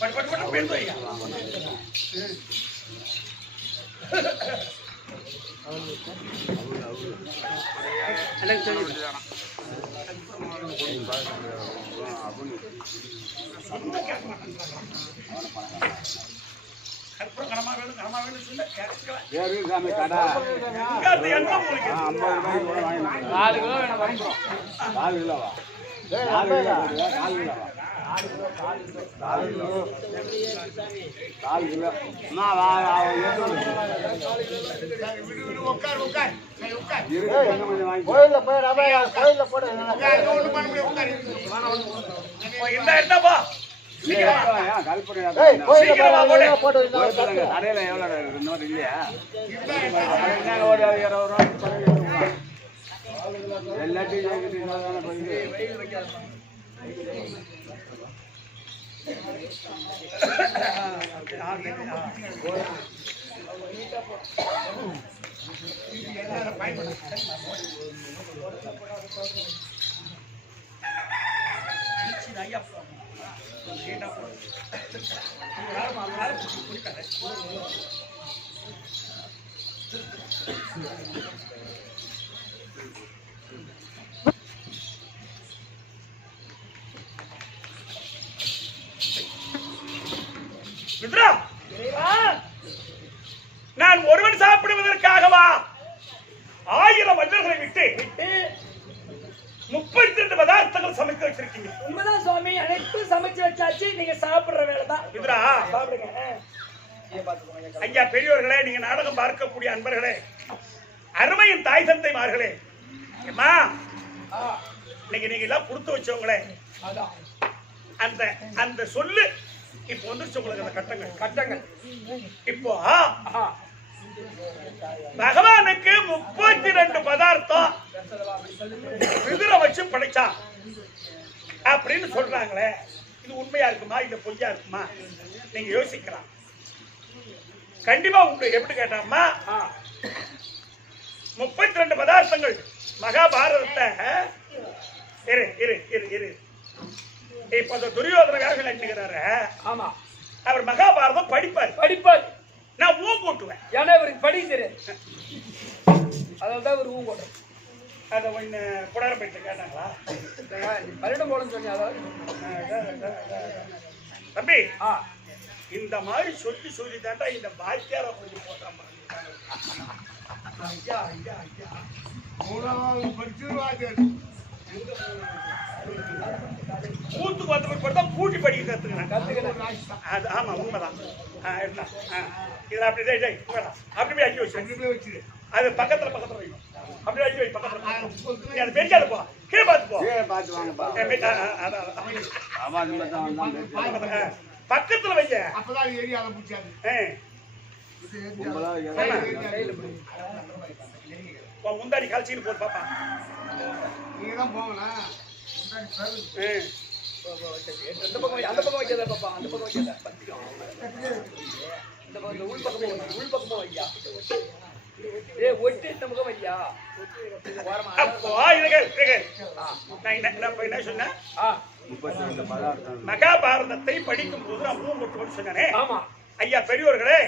பட் பட் பட் பேர் வைங்க. கற்பூரம் கனமா வேணும் சொன்னா கேட்கல. சாமி கடை எங்க அது என்ன உங்களுக்கு? 50 ரூபாய்க்கு கூட வாங்கி 4 கிலோ வேணும் வாங்கிக்கிறோம் 4 கிலோவா 4 கிலோ 4 கிலோவா 4 கிலோ நான் உட்கார் உட்கார் சரி, உட்கார். இருக்கு கொஞ்சம் கொஞ்சம் வாங்கி கோயில்ல போய் கோயில்ல போடு உட்கார், ஒண்ணும் பண்ண முடியாது, உட்கார். இந்த என்னப்பா கல்பனை போடு. கடையில எவ்வளோ இன்னொரு இல்லையா என்ன ஒரு 20 ரூபா எல்லாத்தையும் மித்ரா, நான் ஒருவன் சாப்பிடுவதற்காகவா 1000 மனிதர்களை விட்டு 32 பதார்த்தங்கள் சமைத்து வச்சிருக்கீங்க. உண்மைதான் சுவாமி அனைத்தும் சமைச்சு வச்சாச்சு நீங்க சாப்பிடுற வேலை தான் மித்ரா, சாப்பிடுங்க ஐயா பெரியோர்களே, நீங்க நாடகம் பார்க்கக்கூடிய அன்பர்களே, அருமையின் தாய் தந்தைமார்களே, அம்மா இன்னைக்கு நீங்க எல்லாம் கொடுத்து வச்சவங்களே, அந்த அந்த சொல்லு இப்ப வந்துருச்சு உங்களுக்கு. அந்த கட்டங்கள் இப்போ பகவானுக்கு 32 பதார்த்தம் விதிர வச்சு படைச்சான் அப்படின்னு சொல்றாங்களே, இது உண்மையா இருக்குமா இல்ல பொய்யா இருக்குமா? நீங்க யோசிக்கலாம். கண்டிப்பா உங்களுக்கு எப்படி கேட்டாமா 32 பதார்த்தங்கள் மகாபாரதத்தை இரு இரு இரு இரு இப்ப அந்த துரியோதன வேலை நினைக்கிறாரு. ஆமா, அவர் மகாபாரதம் படிப்பார். நான் ஊ போட்டுவேன். ஏன்னா இவருக்கு படி தெரியாது, அதனால்தான் இவர் ஊ போடுறேன். அதை ஒன்று புடர போயிட்டு கேட்டாங்களா? பரிடம் போடன்னு சொன்னீங்க. அதாவது தம்பி, இந்த மாதிரி சொல்லி தாண்டா இந்த பாக்கியார கொஞ்சம் போட்டாமா. ஐயா ஐயா ஐயா 3வது படிச்சிருவாங்க. கூத்துக்கு வந்த பிற்பாடு தான் பூட்டி படிக்க கத்துக்கிறேன். கத்துக்கிறேன். அது ஆமா உண்மைதான். இருந்தா இதுல அப்படி டேய் டேய் உட்காரா. அப்படி போய் அடி வச்சு அது பக்கத்துல வைக்கும். அப்படியே அடி வை பக்கத்துல. நீ அது பெரியாத போ. கீழே பார்த்து போ. கீழே பார்த்து வாங்கப்பா. அவாது மட்டும் வந்தான். பக்கத்துல வைங்க. அப்பதான் ஏரியால பிடிச்சாது. கும்பலா முந்தாடி கழிச்சிட்டு போது பாப்பா. நீங்க தான் போகலாம். அந்த பக்கம் வைக்காத பாப்பா, அந்த பக்கம் வைக்காத. இந்த பக்கம் உள் பக்கமா வையா. ஒட்டி இந்த பக்கம் வையா. அப்போ நான் என்ன சொன்னேன்? 32 பதார்த்தம். மகாபாரதத்தை படிக்கும் போது நான் மூன்று சொன்னேனே. ஆமா ஐயா பெரியோர்களே,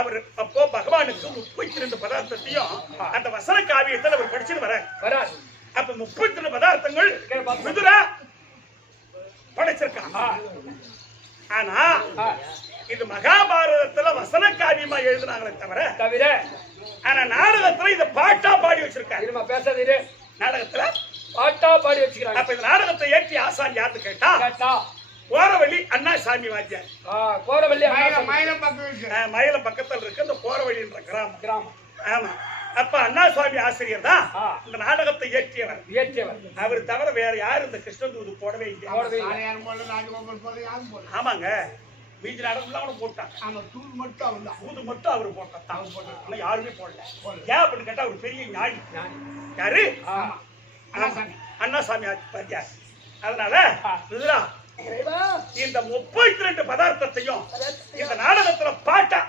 அவர் அப்போ பகவானுக்கு 32 பதார்த்தத்தையும் அந்த வசன காவியத்தில் அவர் படிச்சுட்டு வரார். அப்ப 32 பதார்த்தங்கள் விதுரா படைச்சிருக்காங்க. ஆனா இது மகாபாரதத்துல வசன காவியமா எழுதினாங்களே தவிர ஆனா நாடகத்துல இத பாட்டா பாடி வச்சிருக்காங்க. பேசாதீரு. நாடகத்துல பாட்டா பாடி வச்சுக்கிறாங்க. அப்ப இந்த நாடகத்தை ஏற்றி ஆசான் யாருன்னு கேட்டா கோரவள்ளி அண்ணா சாமி வாத்தியார். கோரவள்ளி மயிலம் பக்கத்துல இருக்கு அந்த கோரவள்ளின்ற கிராமம். ஆமா. அப்ப அண்ணா சுவாமி ஆசிரியர் தான் இந்த நாடகத்தை இயற்றியவர். அவர் தவிர வேற யாரும் இந்த கிருஷ்ணதூது போடவே இல்லை. ஆமாங்க, மீதி நாடகம் போட்டாங்க. தூது மட்டும் அவரு போட்டாங்க. யாருமே போடல. ஏன் அப்படின்னு கேட்டா அவர் பெரிய ஞானி. யாரு? அண்ணாசாமி வாத்தியார். அதனால இந்த 32 பதார்த்தத்தையும் இந்த நாடகத்துல பாட்டா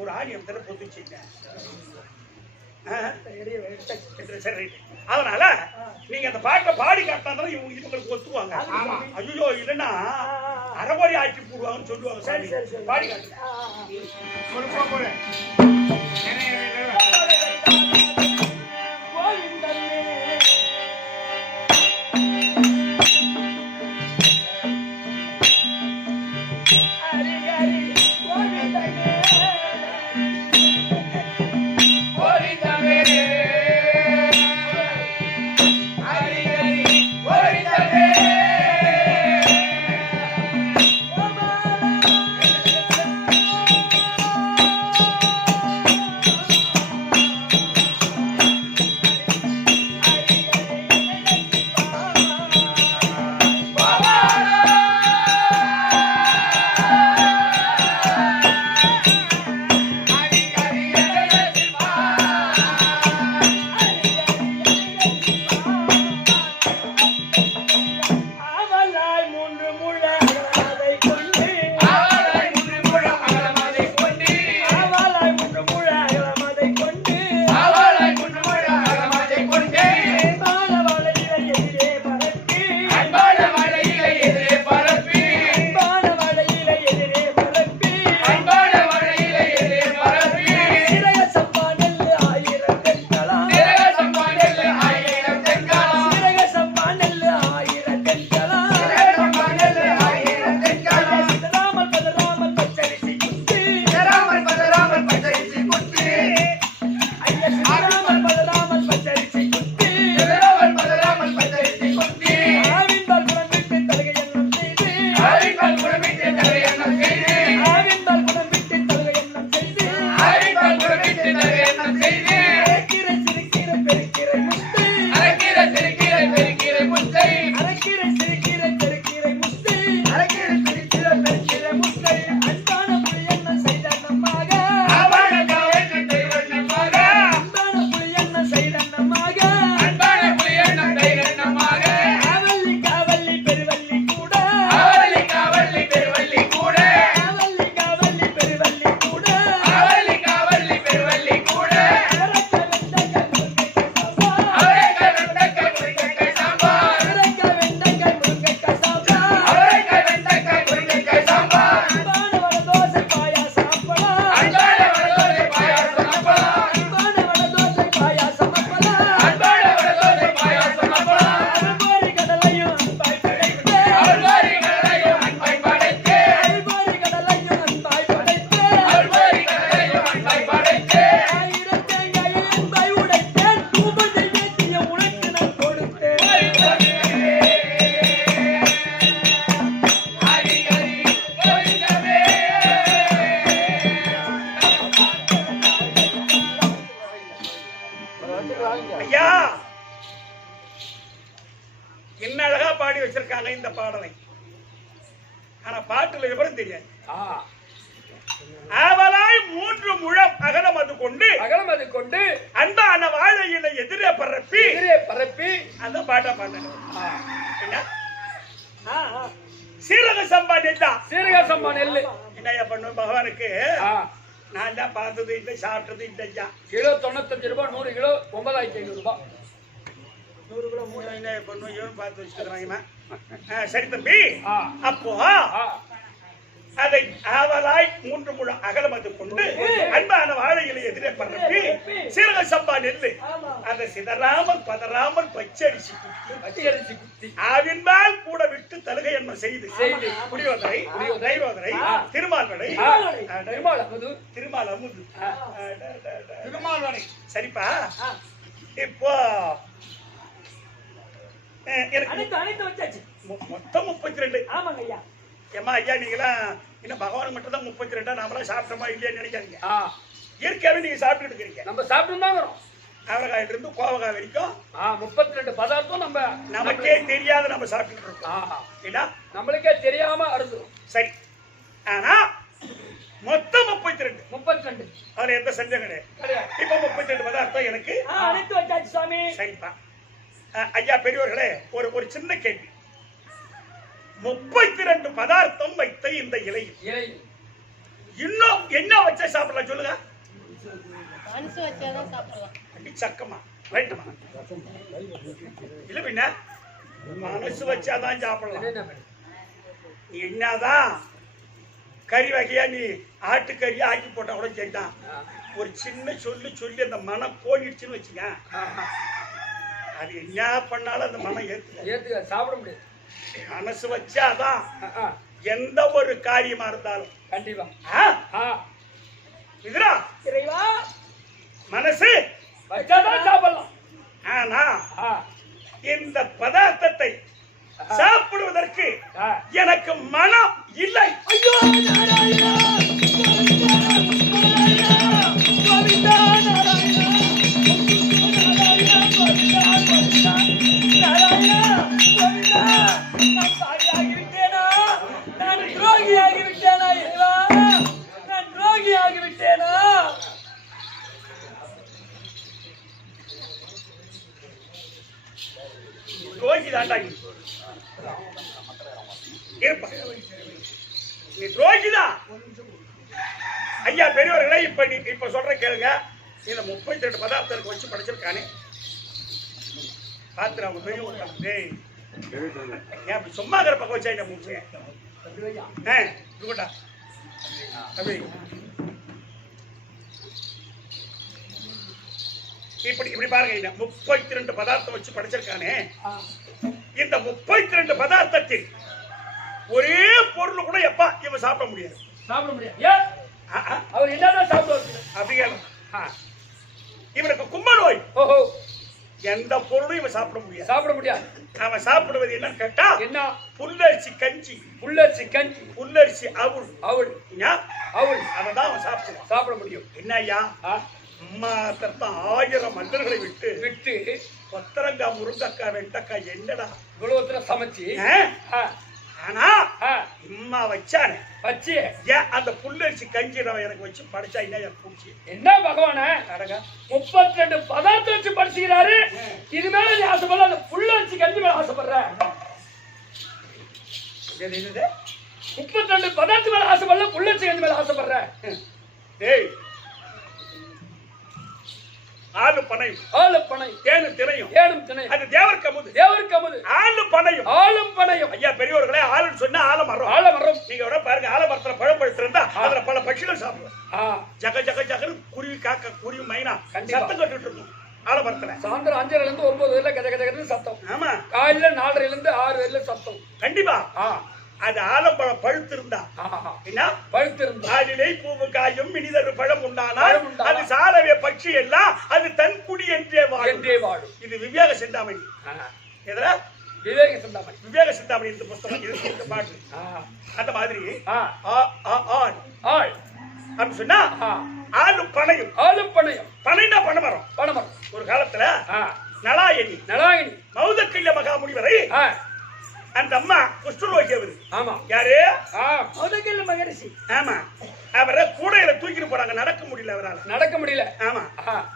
ஒரு ஆணியத்துல பொதுச்சிங்க. அதனால நீங்க அந்த பாட்டை பாடி காட்டினா இவங்களுக்கு ஒத்துவாங்க. ஐயோ இல்லைன்னா அரைகுறை ஆக்கி போடுவாங்கன்னு சொல்லுவாங்க. பாடி காட்டு. பாட்டுல விவரம் தெரியாது. ஆ, ஆவலாய் 3 முழம் அகலம் அது கொண்டு அகலம் அது கொண்டு அன்பான வாழையில எதிரே பரப்பி எதிரே பரப்பி அந்த பாட்டா பாட்டாங்க. ஆ, என்ன சீரக சம்பா நெல்லா சீரக சம்பா நெல்லு என்னையா பண்ணும் பகவானுக்கு? ஆ, நான் தான் பார்த்தது இல்லை, சாப்பிட்டது இல்லையா. கிலோ 95 ரூபாய், 100 கிலோ 9500 ரூபாய். 100 கிலோ 3 என்ன பண்ணும் ஏன் பார்த்து வச்சுக்கிறாங்க. சரி தம்பி, ஆ, அப்போ ஆ, அதை ஆவலாய் 3 முழம் அகலம் அது கொண்டு அன்பான வாழையில எதிரே பரப்பி சீரக சம்பா நெல்லு அதை சிதறாமல் பதறாமல் பச்சரிசி பச்சரிசி குத்தி ஆவின்பால் கூட விட்டு தலுகை என்ன செய்து செய்து புரியோதரை தெய்வோதரை திருமால்வடை திருமால் அமுது திருமால் அமுது ஆ, திருமால்வடை. சரிப்பா. இப்போ எனக்கு அனைத்து வச்சாச்சு. மொத்தம் 32. ஆமாங்க ஐயா. ஏமா ஐயா, நீங்களாம் இன்னும் பகவானுக்கு மட்டும் தான் 32, நாமளாம் சாப்பிட்டோமா இல்லையான்னு நினைக்காதீங்க. ஆ, இயற்கையாவே நீங்க சாப்பிட்டு இருக்கிறீங்க. நம்ம சாப்பிட்டு தான் வரோம். அவரைக்காயில இருந்து கோவக்காய் வரைக்கும் 32 பதார்த்தம் நம்ம நமக்கே தெரியாத நம்ம சாப்பிட்டு இருக்கோம். ஆஹா, ஏன்னா நம்மளுக்கே தெரியாம அருந்துரும். சரி, ஆனா மொத்தம் 32. 32 அதுல எந்த சந்தேகம் கிடையாது. கிடையாது. இப்ப 32 பதார்த்தம் எனக்கு. அனைத்து வச்சாச்சு சுவாமி. சரிப்பா. ஐயா பெரியவர்களே, ஒரு சின்ன கேள்வி. 32 பதார்த்தம் வைத்த இந்த இலையில் இலை இன்னும் என்ன வச்சா சாப்பிடலாம் சொல்லுங்க? மனசு வச்சாதான் சாப்பிடலாம். அடி சக்கமா ரைட்டுமா? இல்ல பின்ன மனசு வச்சாதான் சாப்பிடலாம். என்ன பண்ணு? நீ என்னதான் கறி வகையா நீ ஆட்டுக்கறி ஆக்கி போட்டா கூட சரிதான். ஒரு சின்ன சொல்லி அந்த மனம் கோணிடுச்சுன்னு வச்சுங்க, ஆஹா, அது என்ன பண்ணாலும் அந்த மனம் ஏத்துக்க சாப்பிட முடியாது. மனசு வச்சாதான் ஆஹா, எந்த ஒரு காரியமா இருந்தாலும். கண்டிப்பா. ஆ? ஆ, இதுரா இறைவா, மனசு வச்சாதான் சாப்பிடலாம். ஆனா ஆ, இந்த பதார்த்தத்தை சாப்பிடுவதற்கு ஆ, எனக்கு மனம் இல்லை. ஐயோ நாராயணா, கோவிந்தா நாராயணா, நான் பாவியாகிவிட்டேனா? நான் துரோகியாகிவிட்டேனா? இறைவா, நான் துரோகியாகிவிட்டேனா? துரோகி தாண்டா நீ. இருப்பா. நீ துரோகிதான். ஐயா பெரியவர்களே, இப்ப சொல்ற கேளுங்க. இந்த 32 பதார்த்தத்துக்கு வச்சு படிச்சிருக்கானே பாத்துரு. அவங்க பெரியவங்க டேய், ஏன் அப்படி சும்மா இருக்கிற பக்கம் வச்சா என்ன மூச்சு? இதுகொண்டா அப்படி இப்படி பாருங்க. இந்த 32 பதார்த்தம் வச்சு படிச்சிருக்கானே, இந்த 32 பதார்த்தத்தில் ஒரே பொருள் கூட எப்பா இவன் சாப்பிட முடியாது. சாப்பிட முடியாது. ஏன்? அவர் என்னதான் சாப்பிடுவாரு? அப்படி இவனுக்கு கும்ப நோய். ஓஹோ, எந்த பொருளும் இவன் சாப்பிட முடியாது. சாப்பிட முடியாது. அவன் சாப்பிடுவது என்னன்னு கேட்டா என்ன? புல்லரிசி கஞ்சி, புல்லரிசி கஞ்சி, புல்லரிசி அவுள் அவள் அவள் அவன் தான் அவன் சாப்பிடுவான். சாப்பிட முடியும். என்ன ஐயா, அம்மா தத்தான் 1000 மன்னர்களை விட்டு விட்டு கொத்தரங்காய் முருங்கக்காய் வெண்டக்காய் என்னடா குலோத்துல சமைச்சு ஆனா அம்மா வச்சானே வச்சு ஏன் அந்த புல்லரிசி கஞ்சி எனக்கு வச்சு படிச்சா என்ன பூச்சி? என்ன பகவான 32 பதார்த்தம் வச்சு படிச்சுக்கிறாரு. இது மேல நீ ஆசைப்படல, அந்த புல்லரிசி கஞ்சி மேல ஆசைப்படுற. 32 பதார்த்தம் மேல ஆசைப்படல, புல்லரிசி கஞ்சி மேல ஆசைப்படுற. டேய், ஆளு பனையும் ஆளு பனை தேனு தினையும் ஏடும் தினையும் அது தேவர் கமுது தேவர் கமுது ஆளு பனையும் ஆளும் பனையும். ஐயா பெரியவர்களே, ஆளுன்னு சொன்னா ஆலமரம். ஆலமரம் நீங்க விட பாருங்க, ஆலமரத்துல பழம் பழுத்திருந்தா அதுல பல பட்சிகள் சாப்பிடுவோம். ஜக ஜக ஜகன்னு குருவி காக்க குருவி மைனா சத்தம் கட்டுட்டு இருக்கும் ஆலமரத்துல. சாயந்தரம் 5:30 இருந்து 9 வரையில கஜ கஜ கஜன்னு சத்தம். ஆமா, காலையில 4:30 இருந்து 6 வரையில சத்தம். கண்டிப்பா. அது ஆலம்பழம் பழுத்திருந்தா என்ன பழுத்திருந்தா ஆளிலை பூவு காயும் மினிதரு பழம் உண்டானால் அது சாலவே பட்சி எல்லாம் அது தன் குடி என்றே வாழும். இது விவேக சிந்தாமணி. எதுல? விவேக சிந்தாமணி. விவேக சிந்தாமணி இந்த புத்தகம் இந்த பாட்டு. அந்த மாதிரி அப்படி சொன்னா ஆளும் பனையும். ஆளும் பனையும். பனைனா பனைமரம். பனைமரம். ஒரு காலத்துல நலாயணி நலாயணி மௌதக்கில்ல மகாமுனிவரை அந்த அம்மா குஷ்டரோகி அவரு. ஆமா. யாரு? முதல்ல மகரிஷி. ஆமா. அவரை கூடையில தூக்கிட்டு போறாங்க, நடக்க முடியல அவரால். நடக்க முடியல. ஆமா.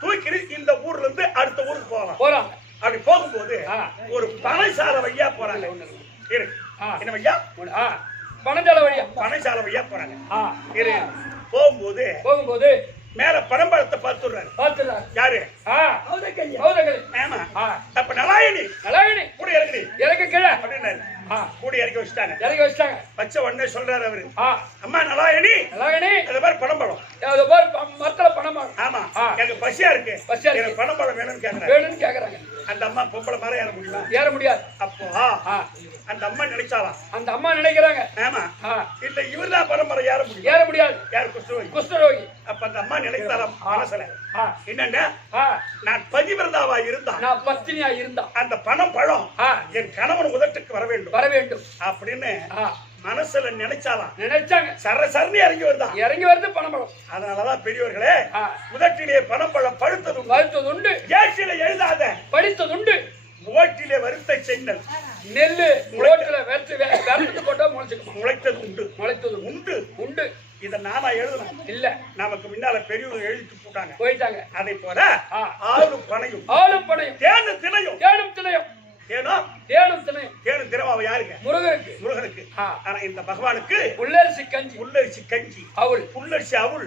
தூக்கிட்டு இந்த ஊர்ல இருந்து அடுத்த ஊருக்கு போறாங்க. அப்படி போகும்போது ஒரு பனைசாலை வழியா போறாங்க. இரு. என்ன வழியா? பனஞ்சாலை வழியா. பனைசாலை வழியா போறாங்க. இரு. போகும்போது மேல பனம்பழத்தை பார்த்துடுறாரு. யாரு? ஆமா. அப்ப நலாயணி கூட இறங்குடி, இறக்க கீழே அப்படின்னாரு. கூட இறக்கி வச்சுட்டாங்க. வச்ச உடனே சொல்றாரு அவரு, அம்மா நலாயணி, அது மாதிரி பனம்பழம், மரத்துல பனம்பழம். ஆமா, எனக்கு பசியா இருக்கு, எனக்கு பனம்பழம் வேணும்னு கேக்குறாங்க. அந்த அம்மா பொம்பளை மரம் ஏற முடியுமா? ஏற முடியாது. அப்போ அந்த அம்மா நினைச்சாலாம், அந்த அம்மா நினைக்கிறாங்க, ஆமா, இல்ல இவர்தான் பனம்பழம் ஏற முடியாது. யாரு? குஷ்டரோகி. அப்ப அந்த அம்மா நினைத்தாலாம் மனசுல, என்னன்னா நான் பதிவிரதாவா இருந்தா, நான் பத்தினியா இருந்தா அந்த பனம்பழம் என் கணவன் உதட்டுக்கு வர வேண்டும் அப்படின்னு மனசுல நினைச்சாங்க. சரசரன்னு இறங்கி வருது பனம்பழம். அதனாலதான் பெரியவர்களே, உதட்டிலே பனம்பழம் பழுத்ததுண்டு, ஏற்றிலே எழுதாத படித்ததுண்டு, ஓட்டிலே வருத்த சென்னல், நெல்லு ஓட்டில வறுத்து போட்டா முளைத்தது உண்டு. இத நானா எழுதணும் இல்ல, நமக்கு முன்னால பெரியவங்க எழுதிட்டு போயிட்டாங்க. அதை போல ஆளும் பனையும் தேனும் திணையும் யாருக்கு? முருகனுக்கு. ஆனா இந்த பகவானுக்கு புல்லரிசி கஞ்சி புல்லரிசி அவளு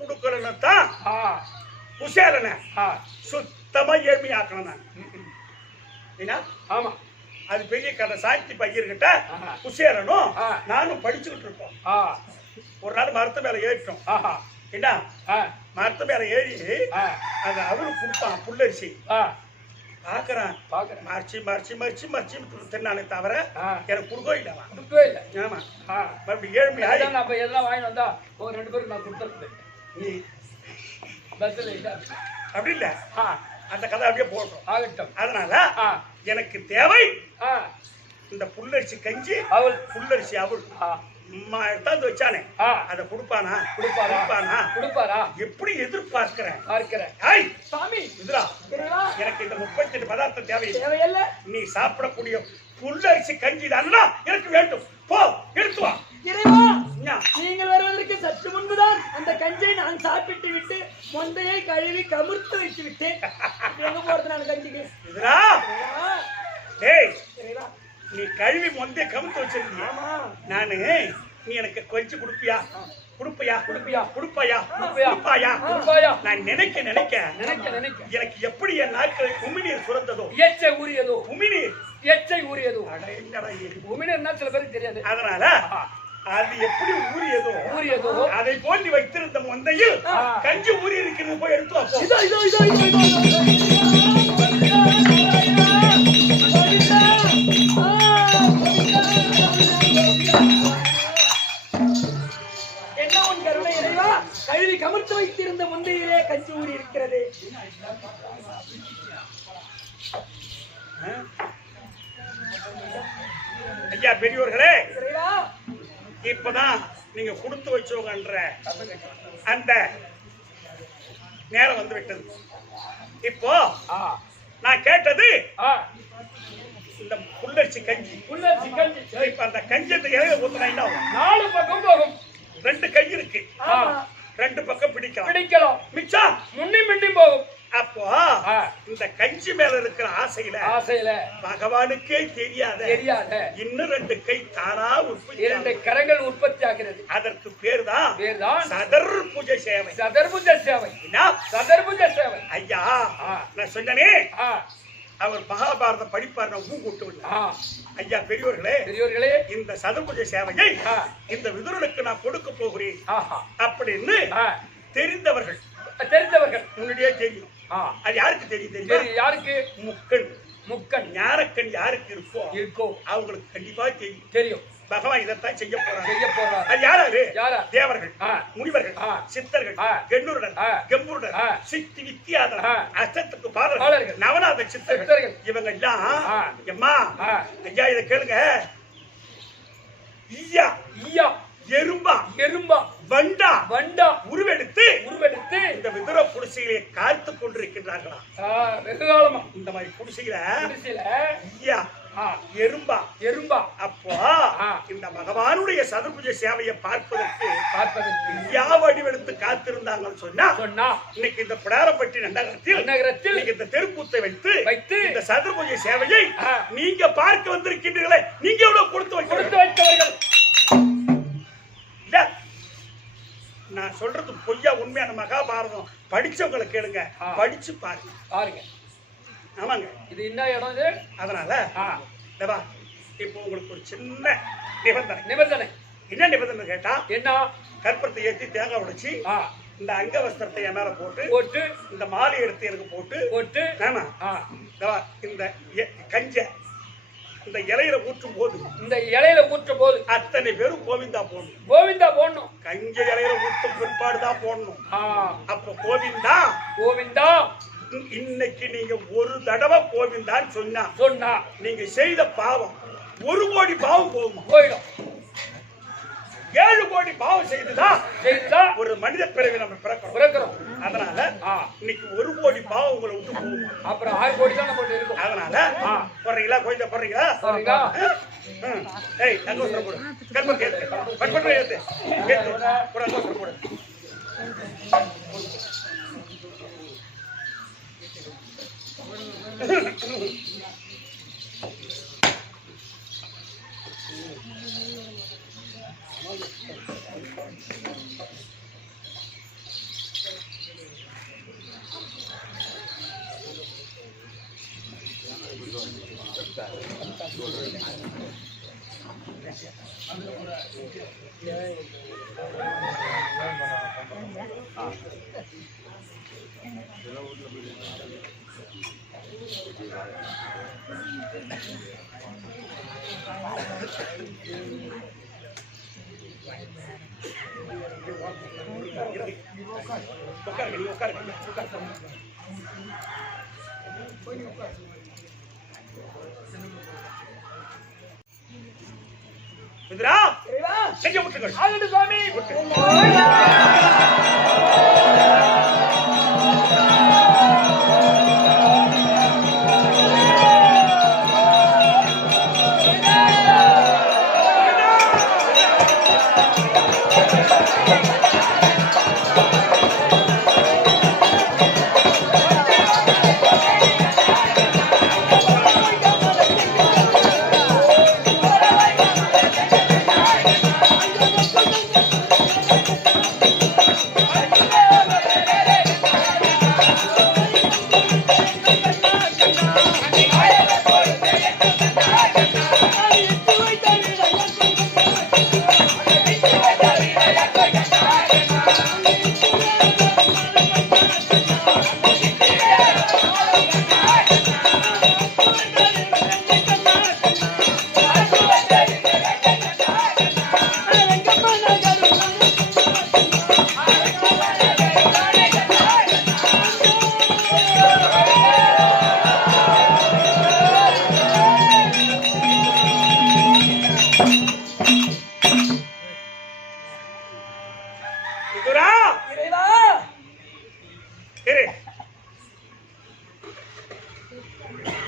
குடுக்கலன்னா தான் குசேலனை சுத்தமா ஏழ்மையாக்கணும். ஆமா, அது பெரிய கதை. சாந்தி பையர்கிட்ட குசேலனும் நானும் படிச்சுக்கிட்டு இருக்கோம். ஒரு நாள் மரத்து மேல ஏறிட்டோம். என்ன, மரத்து மேல ஏறி அத அவரு கொடுப்பான் புல்லரிசி. பாக்குறான், மறைச்சி தின்னானே தவிர எனக்கு கொடுக்கவே இல்லை. ஆமா, மறுபடியும் ஏழ்மை எல்லாம் வாங்கி வந்தா ஒரு 2 பேருக்கு நான் கொடுத்துருப்பேன். நீ பஸ்ல அப்படி இல்ல, அந்த கதை அப்படியே போட்டோம் ஆகட்டும். அதனால எனக்கு தேவை இந்த புல்லரிசி கஞ்சி, புல்லரிசி அவள் எடுத்தாந்து வச்சானே, அதை கொடுப்பானா எப்படி எதிர்பார்க்கிறேன். சாமி, எனக்கு இந்த 38 பதார்த்தம் தேவையில்லை. நீ சாப்பிடக்கூடிய புல்லரிசி கஞ்சி தானா எனக்கு வேண்டும். போ, எடுத்து வா. நீங்கள் வருவதற்கு சற்று முன்புதான் அந்த கஞ்சியை நான் சாப்பிட்டு விட்டு மொந்தையை கழுவி கமுர்த்து வைத்து விட்டேன். எங்க போறது நான் கஞ்சிக்கு? நீ கழுவி மொந்தைய கமுத்து வச்சிருக்கியா? நானு, நீ எனக்கு கொஞ்சம் கொடுப்பாயா? நான் நினைக்க எனக்கு எப்படி என் நாட்களை உமிநீர் சுரந்ததோ, எச்சை ஊறியதோ, உமிநீர்னா சில பேருக்கு தெரியாது. அதனால அது எப்படி ஊறியதோ அதை போன்று வைத்திருந்த மொந்தையில் கஞ்சி ஊறி இருக்கிறது, போய் எடுத்து வா. என்ன உன் கருணை இறைவா, கழுவி கமர்த்து வைத்திருந்த முந்தையிலே கஞ்சி ஊறி இருக்கிறது. ஐயா பெரியவர்களே, இப்பதான் நீங்க கொடுத்து வச்சோங்கன்ற அந்த நேரம் வந்து விட்டது. இப்போ நான் கேட்டது இந்த புல்லரிசி கஞ்சி. இப்ப அந்த கஞ்சத்தை இலையில ஊத்துனா என்ன ஆகும்? 4 பக்கம் போகும். 2 கை இருக்கு, 2 பக்கம் பிடிக்கலாம். மிச்சம் முன்னிம் போகும். அப்போ இந்த கஞ்சி மேல இருக்கிற ஆசையில பகவானுக்கே தெரியாத இன்னும் 2 கை தானா உற்பத்தி, 2 கரங்கள் உற்பத்தி ஆகிறது. அதற்கு பேர்தான் சதர்புஜ சேவை. ஐயா, நான் சொன்னனே, அவர் மகாபாரதம் படிப்பார், நான் கூட்டு. ஐயா பெரியவர்களே, இந்த சதுர்புஜ சேவையை இந்த விதுரனுக்கு நான் கொடுக்க போகிறேன் அப்படின்னு தெரிந்தவர்கள் முன்னாடியே தெரியும். அது யாருக்கு தெரியும்? யாருக்கு? முக்கன் ஞானக்கண் யாருக்கு இருக்கோ அவங்களுக்கு கண்டிப்பா தெரியும். பகவான் இதைத்தான் செய்ய போறார். அது யாராரு? தேவர்கள், முனிவர்கள், சித்தர்கள், கெம்புருடன், சித்தி வித்தியாதர், அஷ்டத்துக்கு பாதர்கள், நவநாத சித்தர்கள், இவங்க எல்லாம் எம்மா ஐயா இதை கேளுங்க. ஈயா எறும்பா வண்டா உருவெடுத்து இந்த விதுர குடிசைகளை காத்து கொண்டிருக்கின்றார்களா? வெகு காலமா இந்த மாதிரி குடிசையில ஈயா எறும்பா எறும்பா அப்போ இந்த பகவானுடைய சதுர்புஜ சேவையை பார்ப்பதற்கு யாவ வடிவெடுத்து காத்திருந்தாங்கன்னு சொன்னா இன்னைக்கு இந்த பிடாரப்பட்டி நகரத்தில் இந்த தெருக்கூத்தை வைத்து இந்த சதுர்புஜ சேவையை நீங்க பார்க்க வந்திருக்கின்றீர்களே, நீங்க எவ்வளவு கொடுத்து வைத்தவர்கள்? நான் சொல்றது பொய்யா உண்மையான மகாபாரதம் படிச்சவங்களை கேளுங்க, படிச்சு பாருங்க. ஆமாங்க, இது என்ன இடம் இது? அதனால இப்போ உங்களுக்கு ஒரு சின்ன நிபந்தனை. என்ன நிபந்தனை கேட்டா, என்ன கற்பூரத்தை ஏற்றி தேங்காய் உடைச்சி இந்த அங்க வஸ்திரத்தை என் மேல போட்டு இந்த மாலை எடுத்து எனக்கு போட்டு ஆமா இந்த கஞ்ச இந்த இலையில ஊற்றும் போது அத்தனை பேரும் கோவிந்தா போடணும். கஞ்ச இலையில ஊற்றும் பிற்பாடுதான் போடணும். அப்ப கோவிந்தா இன்னைக்கு நீங்க ஒரு தடவை கோவிந்தான்னு சொன்னா நீங்க செய்த பாவம் 1 கோடி பாவம் போயிடும். 7 கோடி பாவம் செய்துதான் ஒரு மனித பிறவி நம்ம பிறக்கிறோம். அதனால இன்னைக்கு 1 கோடி பாவம் உங்களை விட்டு போகும். அப்புறம் 6 கோடி தான் நம்ம இருக்கும். அதனால போடுறீங்களா? கோயில போடுறீங்களா? ஏய் அங்கோஸ்தர போடு, கல்பம் கேட்டு பட்பட்ற ஏத்து போடு, அங்கோஸ்தர போடு.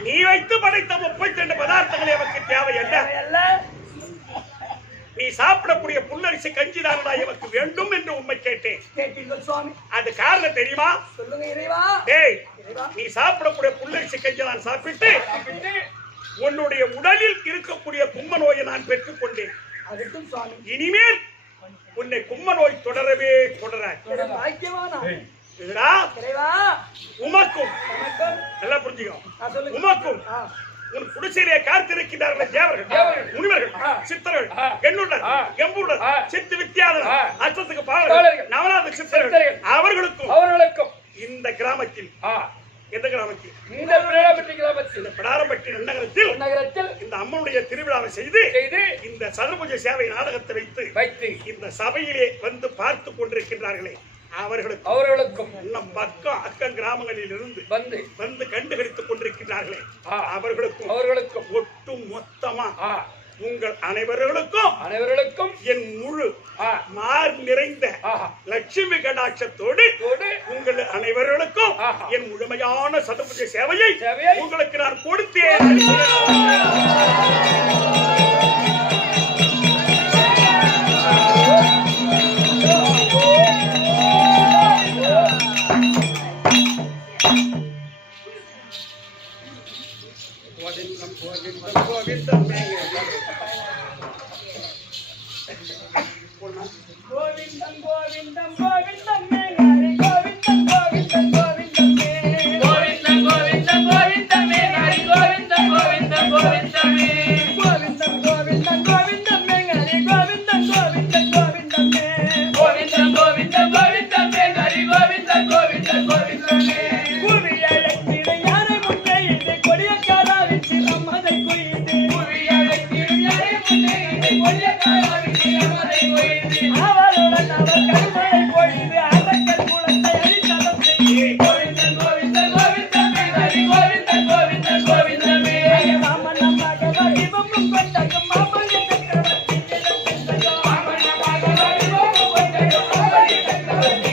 நீ வைத்து படைத்த 32 பதார்த்தங்கள் எமக்கு தேவை அல்ல. நீ சாப்பிடக்கூடிய புல்லரிசி கஞ்சிதானடா எமக்கு வேண்டும் என்று உண்மை கேட்டேன். அது காரணம் தெரியுமா? டேய், நீ சாப்பிடக்கூடிய புல்லரிசி கஞ்சி நான் சாப்பிட்டு உன்னுடைய உடலில் இருக்கக்கூடிய கும்ப நோயை நான் பெற்றுக் கொண்டேன். இனிமேல் உன்னை கும்ப நோய் தொடரவே தொடராது. உமக்கும் நல்லா புரிஞ்சுக்கோ, உமக்கும் உன் குடிசையிலே காத்திருக்கிறார்கள் தேவர்கள், முனிவர்கள், சித்தர்கள், எண்ணுள்ளர், எம்புள்ளர், சித்து வித்தியாதர், அச்சத்துக்கு பாடல்கள், நவநாத சித்தர்கள் அவர்களுக்கும் இந்த கிராமத்தில் எந்த கிராமத்தில்? இந்த பிடாரப்பட்டி நகரத்தில் இந்த அம்மனுடைய திருவிழாவை செய்து இந்த சதுர்புஜ சேவை நாடகத்தை வைத்து இந்த சபையிலே வந்து பார்த்து கொண்டிருக்கின்றார்களே அவர்களுக்கும் நம் பக்கம் அக்கம் கிராமங்களில் இருந்து வந்து கண்டுகளித்துக் கொண்டிருக்கிறார்களே அவர்களுக்கும் ஒட்டு மொத்தமா உங்கள் அனைவர்களுக்கும் என் முழு முழு மார் நிறைந்த லட்சுமி கடாட்சத்தோடு உங்கள் அனைவர்களுக்கும் என் முழுமையான சதுபதி சேவையை உங்களுக்கு நான் கொடுத்தேன். கோவிந்தம் கோவிந்தம் கோவிந்தம் மேலாரி கோவிந்தம் கோவிந்தம் கோவிந்தம் கோவிந்தம் கோவிந்தம் கோவிந்தம் மேலாரி கோவிந்தம் கோவிந்தம் கோவிந்தம் கோவிந்தம் கோவிந்தம் கோவிந்தம் மேலாரி கோவிந்தம் கோவிந்தம் கோவிந்தம் கோவிந்தம் கோவிந்தம் கோவிந்தம் மேலாரி கோவிந்தம் கோவிந்தம் கோவிந்தம் குவியழைத்திட யாரை முன்னே இது கொடிய காலாவிச்சு நம்மதை குயிது குவியழைத்திட யாரை முன்னே இது கொடிய காலாவிச்சு நம்மதை குயிது அவளுடன் அவர் கருமலை பொழிந்து அரக்கர் குலத்தை அழித்தலம் செய்ய கோவிந்தன் கோவிந்தன் கோவிந்தன் மேலாரி கோவிந்தன் கோவிந்தன் கோவிந்தன் ராமன் நம்மாக வடிவமும் கொண்டதும் மாமல்லி சக்கரவர்த்தி ராமன் நம்மாக வடிவமும் கொண்டதும் மாமல்லி சக்கரவர்த்தி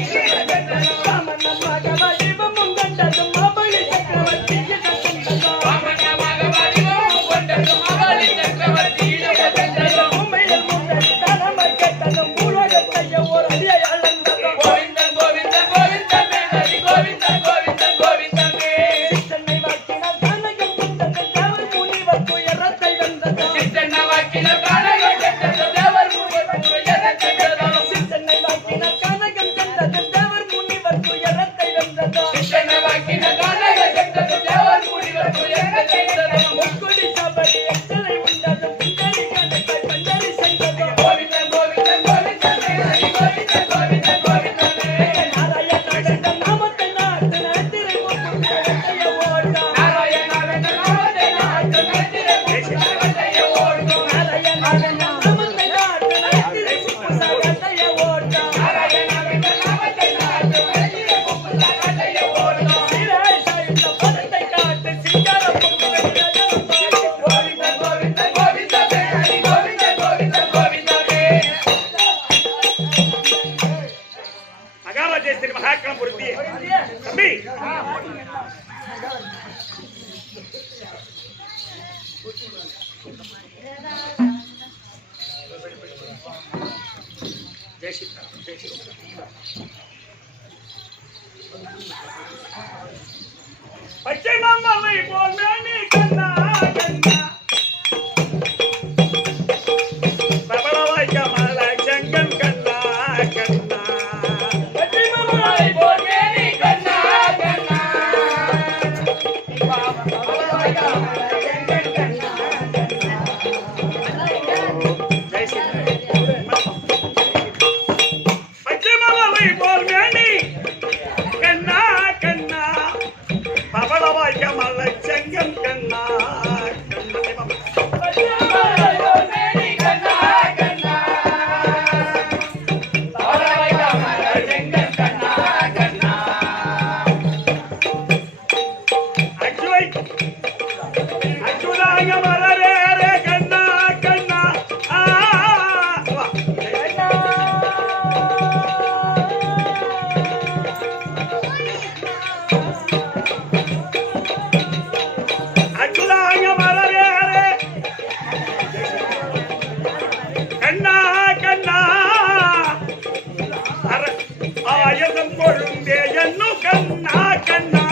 ராமன் நம்மாக வடிவமும் கொண்டதும் மாமல்லி சக்கரவர்த்தி ராமன் நம்மாக வடிவமும் கொண்டதும் மாமல்லி சக்கரவர்த்தி உண்மையில் முன்னது தலைமை கெட்டதும் பூலோகத்தைய ஒரு அடியை அளந்ததும் கோவிந்தன் கோவிந்தன் கோவிந்தன் மேலாரி கோவிந்தன் கோவிந்தன் கோவிந்தன் சித்தன்னை வாக்கினால் கனகம் கொண்டதும் தேவர் முனிவர் துயரத்தை வென்றதும் சித்தன்னை வாக்கினால் கனகம் கொண்டதும் தேவர் முனிவர் துயரத்தை வென்றதும் சித்தன்னை வாக்கினால் கனகம் கொண்டதும் தேவர் முனிவர் துயரத்தை வென்றதும் சித்தன்னை வாக்கினால் கனகம் கொண்டதும் தேவர் முனிவர் துயரத்தை வென்றதும் முக்குடி சபரி எச்சலை உண்டதும் பின்னணி கணக்கை பஞ்சரி சென்றதும் கோவிந்தன் கோவிந்தன் கோவிந்தன் மேலாரி கோவிந்தன் கோவிந்தன் கோவிந்தன் நாராயணன் நாமத்தை நாட்டு நடத்திரை முப்புடைய ஓட்டம் நாராயணன் நாமத்தை நாட்டு நடத்திரை முப்புடைய ஓட்டம் நாராயணன் நாமத்தை நாட்டு நடத்திரை முப்புடைய ஓட்டம் நாராயணன் நாமத்தை நாட்டு நடத்திரை முப்புடைய ஓட்டம் சிராய் சாய்ந்த பதத்தை காட்டு சிங்காரம் கோவிந்தன் கோவிந்தன் கோவிந்தன் மேலாரி கோவிந்தன் கோவிந்தன் கோவிந்தன் மகாராஜேஸ்வரி மகாக்களம் பொருத்திய தம்பி பச்சை மாமலை போல் மேனி கண்ணா கண்ணா பிரபலவாய் கமல செங்கன் கண்ணா கண்ணா பச்சை மாமலை போல் மேனி கண்ணா கண்ணா பச்சை மாமலை போல் மேனி கண்ணா கண்ணா பிரபலவாய் கமல செங்கன் கண்ணா பச்சை மாமலை போல் மேனி கண்ணா கண்ணா பவளவாய் கமல செங்கன் கண்ணா கண்ணா அச்சுவை அச்சுதாங்க மலரே ரே கண்ணா கண்ணா வா. அச்சுதாங்க மலரே ரே கண்ணா கண்ணா ஆயதம் கொழுந்தே என்னும் கண்ணா கண்ணா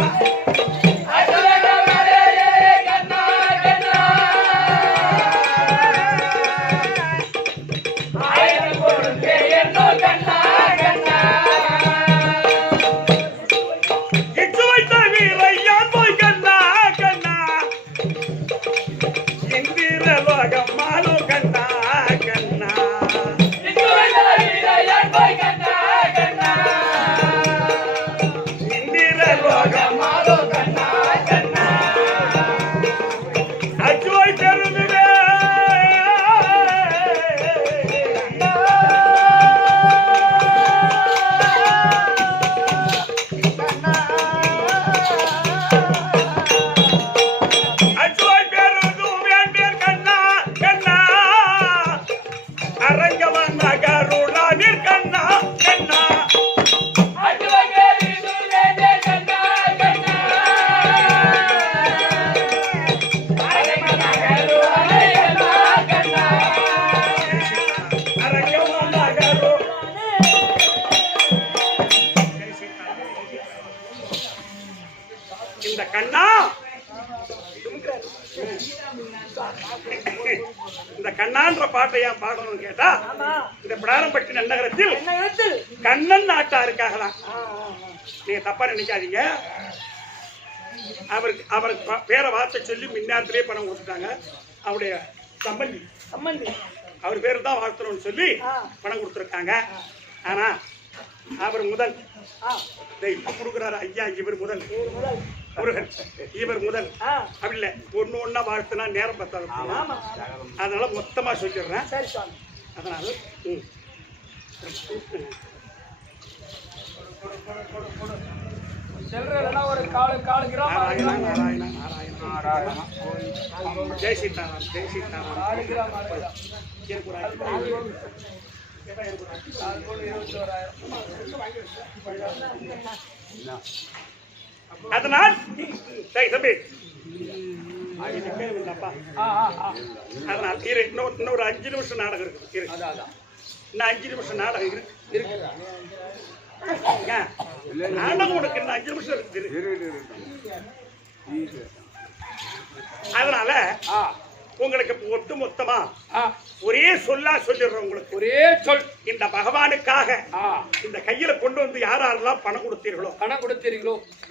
இச்சுவை தவிரையான் போய் கண்ணா கண்ணா இந்திர லோகம் மாலு கண்ணா கண்ணா இந்திர லோகம் அருளானில் கண்ணா கண்ணா இந்த கண்ணா இந்த கண்ணான்ற பாட்டை ஏன் பாடணும்னு கேட்டா இந்த பிடாரம்பட்டி நன்னகரத்தில் கண்ணன் நாட்டாருக்காகலாம். நீங்க தப்பா நினைக்காதீங்க. அவருக்கு பேரை வார்த்தை சொல்லி மின்னாத்திலே பணம் கொடுத்துட்டாங்க. அவருடைய சம்பந்தி அவர் பேரு தான் வாழ்த்தணும்னு சொல்லி பணம் கொடுத்துருக்காங்க. ஆனா அவர் முதல் இப்ப கொடுக்குறாரு ஐயா, இவர் முதல் முருகன், இவர் முதல் அப்படி இல்ல. ஒண்ணு ஒன்னா வாழ்த்துனா நேரம் பத்தாது, அதனால மொத்தமா சொல்லிடுறேன். அதனால ஒரு காலு கிராம் ஜெய் சீதாராம், ஜெய் சீதாராம். அதனால் தம்பி அதனால் இன்னொரு 5 நிமிஷம் நாடகம் இருக்கு. இன்னும் 5 நிமிஷம் நாடகம் இருக்கு. நாடகம் உனக்கு இன்னும் 5 நிமிஷம் இருக்கு. அதனால உங்களுக்கு ஒட்டு மொத்தமா ஒரே சொல்லா சொல்லிடுறோம். உங்களுக்கு ஒரே சொல். இந்த பகவானுக்காக இந்த கையில கொண்டு வந்து யாரெல்லாம் பணம் கொடுத்தீர்களோ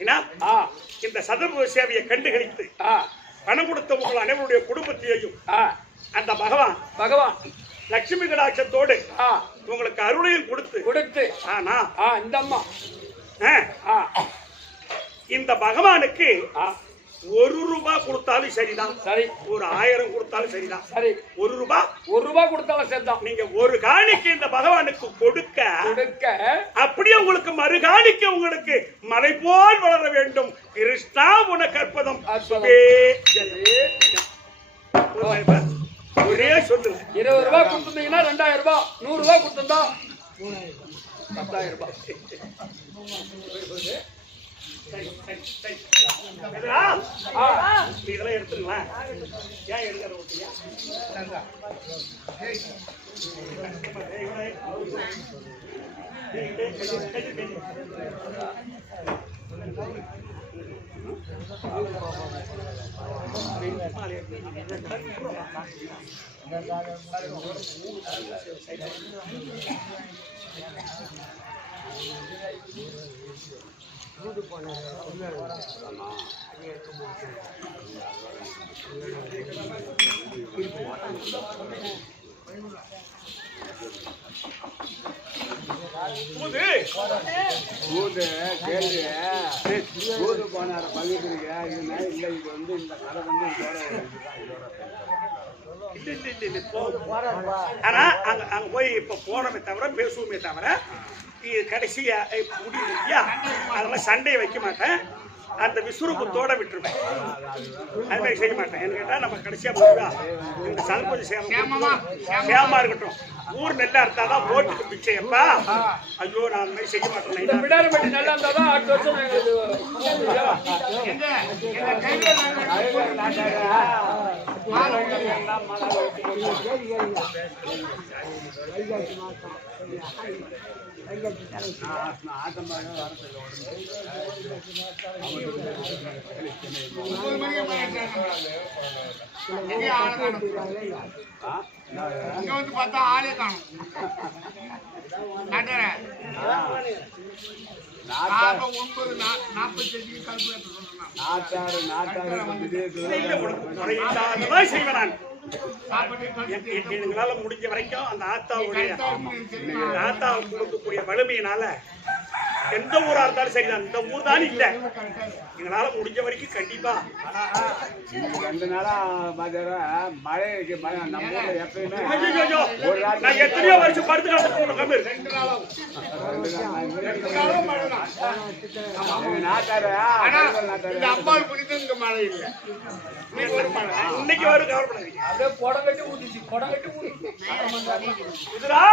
ஏன்னா இந்த சதுர்புஜ சேவையை கண்டுகளித்து பணம் கொடுத்த உங்கள் அனைவருடைய குடும்பத்தையும் அந்த பகவான் லட்சுமி கடாட்சத்தோடு உங்களுக்கு அருளையும் கொடுத்து ஆனா இந்த அம்மா இந்த பகவானுக்கு 1 ரூபாய் கொடுத்தாலும் சரிதான், சரி. ஒரு 1000 கொடுத்தாலும் சரிதான், சரி. 1 ரூபாய் கொடுத்தாலும் சரிதான். நீங்க ஒரு காணிக்கை இந்த பகவானுக்கு கொடுக்க அப்படியே உங்களுக்கு மறுகாணிக்க உங்களுக்கு மலை போல் வளர வேண்டும். கிருஷ்ணா உனக்கு அற்புதம். ஒரே சொல்லு. 20 ரூபாய் கொடுத்துருந்தீங்கன்னா 2000 ரூபாய், 100 ரூபாய் கொடுத்திருந்தா 10,000 ரூபாய். இதெல்லாம் எடுத்துங்களா? ஏன் எடுக்கிற ஓட்டியா? போனார பள்ளிக்கு இது வந்து இந்த கடை வந்து ஆனா அங்க போய் இப்ப போனமே தவிர பேசுவோமே தவிர கடைசியா முடியும் இல்லையா, அதெல்லாம் சண்டையை வைக்க மாட்டேன். அந்த விசுறுபத்தோட விட்டுருவேன். அது மாதிரி செய்ய மாட்டேன். என்ன கேட்டா நம்ம கடைசியா போடுவா இந்த சதுர்புஜ சேமா இருக்கட்டும். ஊர் நெல்லா இருந்தாதான் போட்டுக்கு பிச்சையப்பா. ஐயோ நான் அந்த மாதிரி செய்ய மாட்டேன். பிடாரம்பட்டி நல்லா இருந்தாதான் அடுத்த வருஷம் இங்க வந்து பார்த்தா ஆளே காணும். எங்களால முடிஞ்ச வரைக்கும் அந்த ஆத்தாவுடைய ஆத்தாவுக்கு கொடுக்கக்கூடிய வலிமையினால எந்த ஊரா இருந்தாலும் சரிதான். இந்த ஊர் தான் இல்ல, எங்களால முடிஞ்ச வரைக்கும் கண்டிப்பா 2 நாளா மழை நம்ம எப்பயுமே நான் எத்தனையோ வருஷம் படுத்து அம்மாவுக்கு பிடிக்கும். இங்க மழை இல்லை, இன்னைக்கு வரும். கவலைப்படாதீங்க. அப்படியே குடம் கட்டி ஊதிச்சு, குடம் கட்டி ஊதி இதுரா